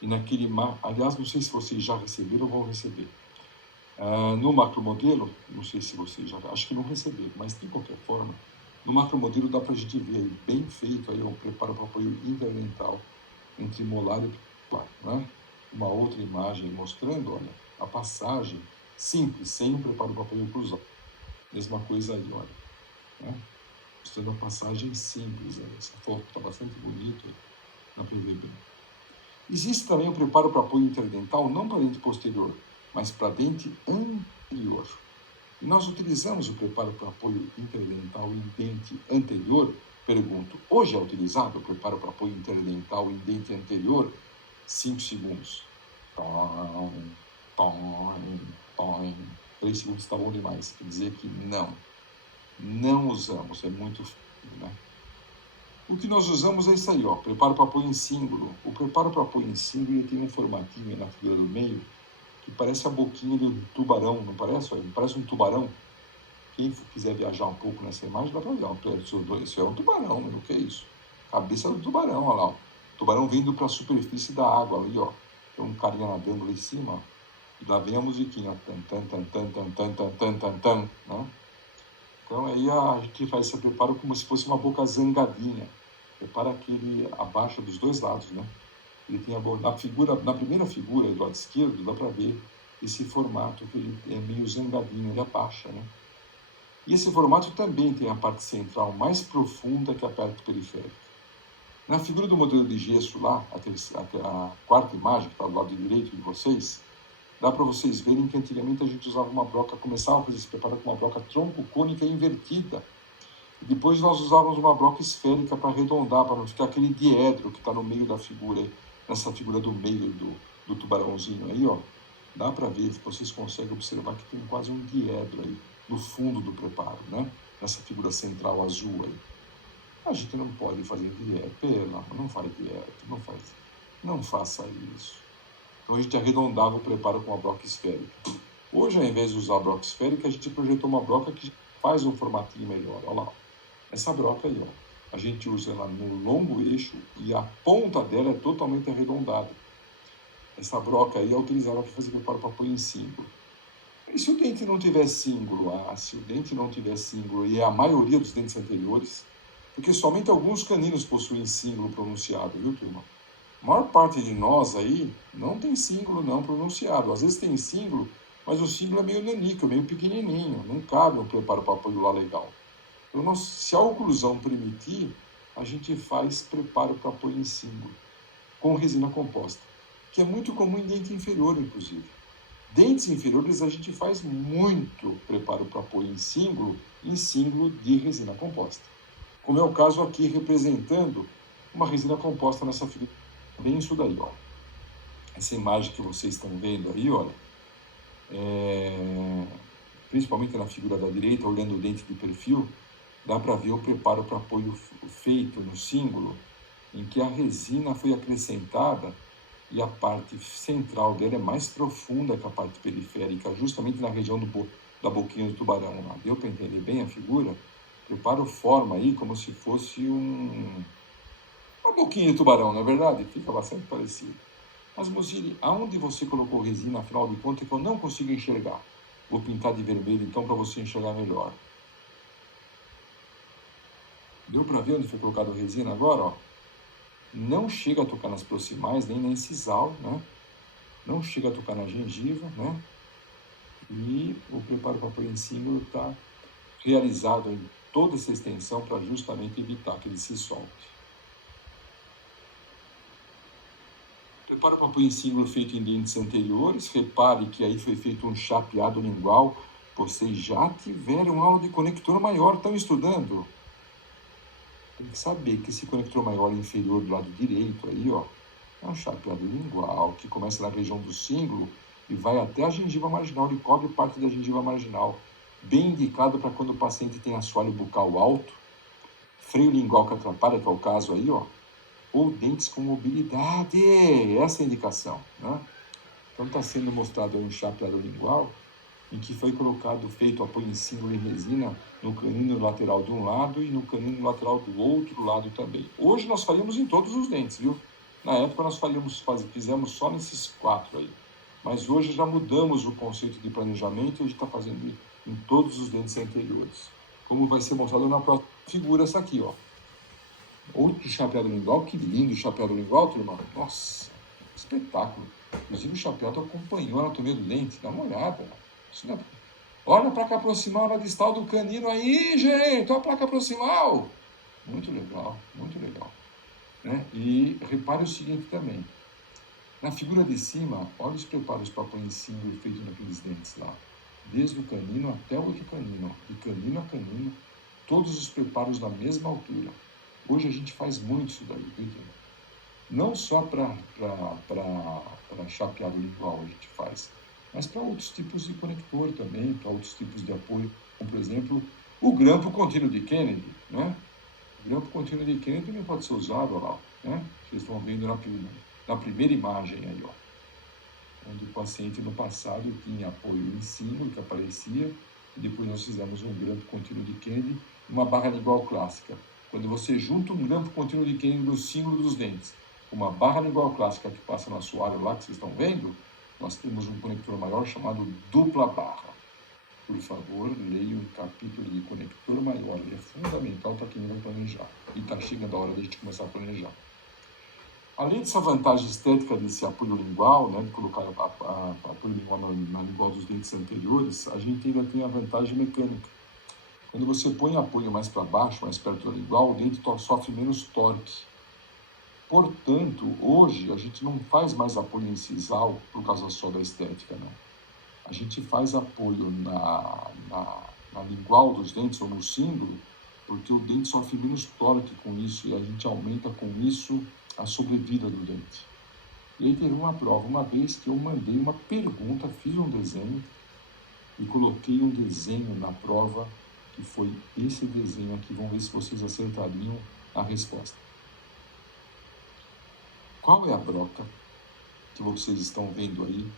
E naquele, aliás, não sei se vocês já receberam ou vão receber. No macro modelo, não sei se vocês já, acho que não receberam, mas de qualquer forma, no macro modelo dá para a gente ver aí, bem feito aí o preparo para apoio interdental entre molar e prepular, né? Uma outra imagem mostrando, olha, a passagem simples, sem o preparo para apoio oclusal. Mesma coisa aí, olha, né? Mostrando a passagem simples, né? Essa foto está bastante bonita, dá para ver bem. Existe também o preparo para apoio interdental, não para dente posterior, mas para dente anterior. E nós utilizamos o preparo para apoio interdental em dente anterior. Pergunto, hoje é utilizado o preparo para apoio interdental em dente anterior? 5 segundos. 3 segundos está bom demais. Quer dizer que não usamos, é muito frio, né? O que nós usamos é isso aí, ó, preparo para apoio em símbolo. O preparo para apoio em símbolo ele tem um formatinho na figura do meio que parece a boquinha do tubarão, não parece? Ele parece um tubarão. Quem quiser viajar um pouco nessa imagem, dá para ver. Isso é um tubarão, o que é isso? Cabeça do tubarão, olha lá. Ó. O tubarão vindo para a superfície da água ali, ó. Tem um carinha nadando lá em cima, ó. E lá vem a musiquinha, ó. Tan, tan, tan, tan, tan, tan, tan, tan, tan, né? Então aí a gente faz esse preparo como se fosse uma boca zangadinha. Prepara que ele abaixa dos dois lados, né? Ele tem na primeira figura do lado esquerdo, dá para ver esse formato que ele é meio zangadinho, ele abaixa, né? E esse formato também tem a parte central mais profunda que a parte periférica. Na figura do modelo de gesso lá, a quarta imagem que está do lado direito de vocês, dá para vocês verem que antigamente a gente usava uma broca, começava a fazer esse preparo com uma broca tronco-cônica invertida. E depois nós usávamos uma broca esférica para arredondar, para não ficar aquele diedro que está no meio da figura, nessa figura do meio do tubarãozinho aí, ó. Dá para ver, vocês conseguem observar que tem quase um diedro aí no fundo do preparo, né? Nessa figura central azul aí. A gente não pode fazer diedro, não faz diedro, não faça isso. Então a gente arredondava o preparo com uma broca esférica. Hoje, ao invés de usar a broca esférica, a gente projetou uma broca que faz um formatinho melhor, olha lá. Essa broca aí, ó, a gente usa ela no longo eixo e a ponta dela é totalmente arredondada. Essa broca aí é utilizada para fazer preparo para apoio em símbolo. E se o dente não tiver símbolo, e é a maioria dos dentes anteriores, porque somente alguns caninos possuem símbolo pronunciado, viu, turma? A maior parte de nós aí não tem símbolo não pronunciado. Às vezes tem símbolo, mas o símbolo é meio nanico, meio pequenininho, não cabe um preparo para apoio lá legal. Então, se a oclusão permitir, a gente faz preparo para apoio em símbolo, com resina composta, que é muito comum em dente inferior, inclusive. Dentes inferiores a gente faz muito preparo para apoio em símbolo de resina composta. Como é o caso aqui representando uma resina composta nessa figura. Bem isso daí, olha. Essa imagem que vocês estão vendo aí, olha, principalmente na figura da direita, olhando o dente de perfil, dá para ver o preparo para apoio feito no símbolo, em que a resina foi acrescentada e a parte central dela é mais profunda que a parte periférica, justamente na região da boquinha do tubarão lá. Deu para entender bem a figura? Preparo forma aí como se fosse uma boquinha de tubarão, não é verdade? Fica bastante parecido. Mas, Muzili, aonde você colocou resina, afinal de contas, que eu não consigo enxergar? Vou pintar de vermelho, então, para você enxergar melhor. Deu para ver onde foi colocado resina agora? Ó? Não chega a tocar nas proximais, nem na incisal, né? Não chega a tocar na gengiva, né? E o preparo para apoio em símbolo está realizado em toda essa extensão para justamente evitar que ele se solte. Preparo para apoio em símbolo feito em dentes anteriores. Repare que aí foi feito um chapeado lingual. Vocês já tiveram aula de conector maior, estão estudando? Tem que saber que esse conector maior inferior do lado direito aí, ó, é um chapeado lingual que começa na região do cíngulo e vai até a gengiva marginal e cobre parte da gengiva marginal. Bem indicado para quando o paciente tem assoalho bucal alto, freio lingual que atrapalha, que é o caso aí, ó, ou dentes com mobilidade. Essa é a indicação, né? Então está sendo mostrado um chapeado lingual em que foi feito apoio em símbolo e resina no canino lateral de um lado e no canino lateral do outro lado também. Hoje nós faríamos em todos os dentes, viu? Na época nós fizemos só nesses 4 aí. Mas hoje já mudamos o conceito de planejamento e a gente está fazendo em todos os dentes anteriores. Como vai ser mostrado na próxima figura, essa aqui, ó. Outro chapeado lingual, que lindo chapeado lingual, turma. Nossa, espetáculo. Inclusive o chapeado acompanhou a anatomia do dente, dá uma olhada. Isso não é... Olha a placa proximal na distal do canino aí, gente, olha a placa proximal. Muito legal, muito legal. Né? E repare o seguinte também. Na figura de cima, olha os preparos para apoio em símbolo feito naqueles dentes lá. Desde o canino até o outro canino, de canino a canino, todos os preparos na mesma altura. Hoje a gente faz muito isso daí, viu? Não só para chapeado lingual a gente faz, mas para outros tipos de conector também, para outros tipos de apoio, como por exemplo, o grampo contínuo de Kennedy, né? O grampo contínuo de Kennedy também pode ser usado lá, né? Vocês estão vendo na primeira imagem aí, ó, onde o paciente no passado tinha apoio em símbolo que aparecia, e depois nós fizemos um grampo contínuo de Kennedy e uma barra lingual clássica. Quando você junta um grampo contínuo de Kennedy no símbolo dos dentes, uma barra lingual clássica que passa no assoalho lá, que vocês estão vendo, nós temos um conector maior chamado dupla barra. Por favor, leia o capítulo de conector maior, ele é fundamental para quem vai planejar. E está chegando a hora de a gente começar a planejar. Além dessa vantagem estética desse apoio lingual, né, de colocar apoio lingual na lingual dos dentes anteriores, a gente ainda tem a vantagem mecânica. Quando você põe apoio mais para baixo, mais perto da lingual, o dente sofre menos torque. Portanto, hoje a gente não faz mais apoio incisal por causa só da estética, né? A gente faz apoio na lingual dos dentes ou no símbolo, porque o dente sofre menos torque com isso e a gente aumenta com isso a sobrevida do dente. E aí teve uma prova, uma vez que eu mandei uma pergunta, fiz um desenho e coloquei um desenho na prova, que foi esse desenho aqui. Vamos ver se vocês acertariam a resposta. Qual é a broca que vocês estão vendo aí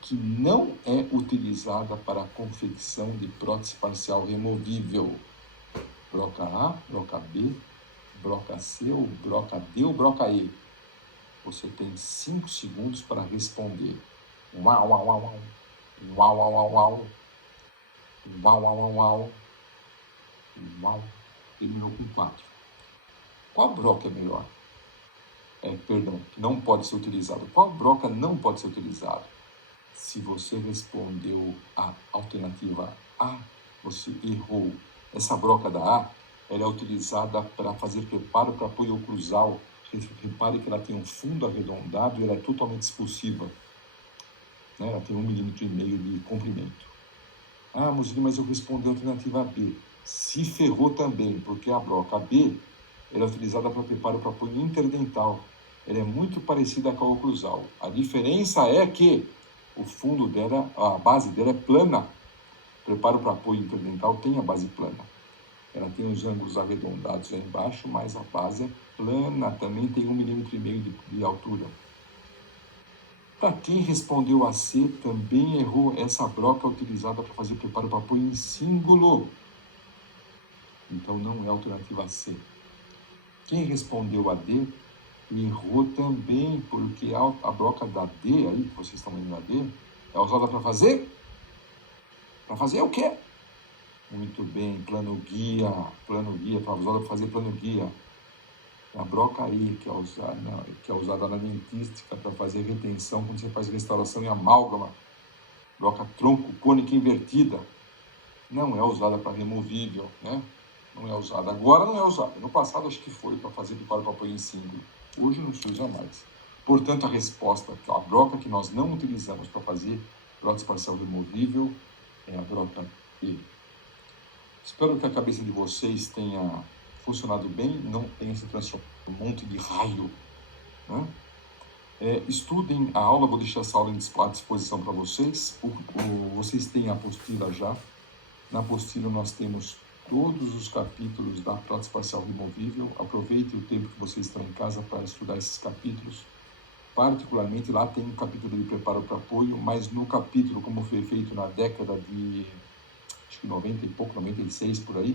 que não é utilizada para a confecção de prótese parcial removível? Broca A, broca B, broca C, ou broca D ou broca E? Você tem 5 segundos para responder. Uau, uau, uau, uau. Uau, uau, uau, uau. Uau, uau, uau, uau. Uau. Terminou com 4. Qual broca é melhor? Perdão, não pode ser utilizado. Qual broca não pode ser utilizado? Se você respondeu a alternativa A, você errou. Essa broca da A, ela é utilizada para fazer preparo para apoio oclusal. Repare que ela tem um fundo arredondado e ela é totalmente expulsiva. Né? Ela tem 1,5 mm de comprimento. Ah, Muzili, mas eu respondi a alternativa B. Se ferrou também, porque a broca B ela é utilizada para preparo para apoio interdental. Ela é muito parecida com a oclusal. A diferença é que o fundo dela, a base dela é plana. Preparo para apoio interdental tem a base plana. Ela tem os ângulos arredondados aí embaixo, mas a base é plana. Também tem 1,5 mm de altura. Para quem respondeu a C, também errou. Essa broca é utilizada para fazer preparo para apoio em símbolo. Então não é a alternativa C. Quem respondeu a D, errou também, porque a broca da D, aí, que vocês estão vendo a D, é usada para fazer? Para fazer o quê? Muito bem, plano guia, para usada para fazer plano guia. A broca I, que é usada na dentística para fazer retenção quando você faz restauração em amálgama. Broca tronco cônica invertida. Não é usada para removível, né? Não é usada. Agora não é usada. No passado acho que foi para fazer preparo para apoio em símbolo. Hoje não se usa mais. Portanto, a resposta, a broca que nós não utilizamos para fazer prótese parcial removível é a broca E. Espero que a cabeça de vocês tenha funcionado bem, não tenha se transformado em um monte de raio, né? Estudem a aula, vou deixar essa aula à disposição para vocês. Vocês têm a apostila já. Na apostila nós temos todos os capítulos da prótese parcial removível. Aproveitem o tempo que vocês estão em casa para estudar esses capítulos. Particularmente lá tem um capítulo de preparo para apoio, mas no capítulo, como foi feito na década de, acho que 90 e pouco, 96 por aí,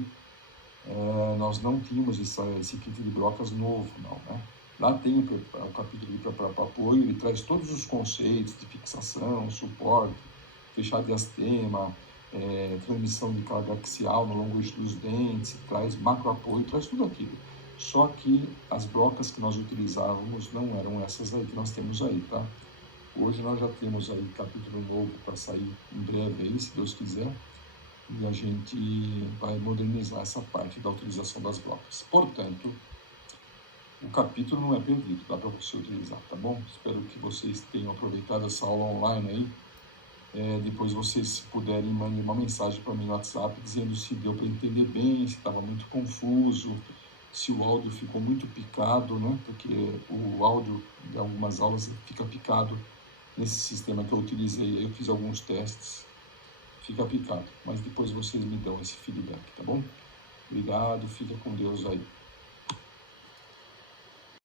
nós não tínhamos esse kit de brocas novo, não, né? Lá tem o capítulo de preparo para apoio, ele traz todos os conceitos de fixação, suporte, fechado de astema, transmissão de carga axial no longo eixo dos dentes, traz macro apoio, traz tudo aquilo. Só que as brocas que nós utilizávamos não eram essas aí que nós temos aí, tá? Hoje nós já temos aí capítulo novo para sair em breve aí, se Deus quiser, e a gente vai modernizar essa parte da utilização das brocas. Portanto, o capítulo não é perdido, dá para você utilizar, tá bom? Espero que vocês tenham aproveitado essa aula online aí. Depois vocês, se puderem, mandem uma mensagem para mim no WhatsApp dizendo se deu para entender bem, se estava muito confuso, se o áudio ficou muito picado, né? Porque o áudio de algumas aulas fica picado nesse sistema que eu utilizei. Eu fiz alguns testes, fica picado, mas depois vocês me dão esse feedback, tá bom? Obrigado, fica com Deus aí.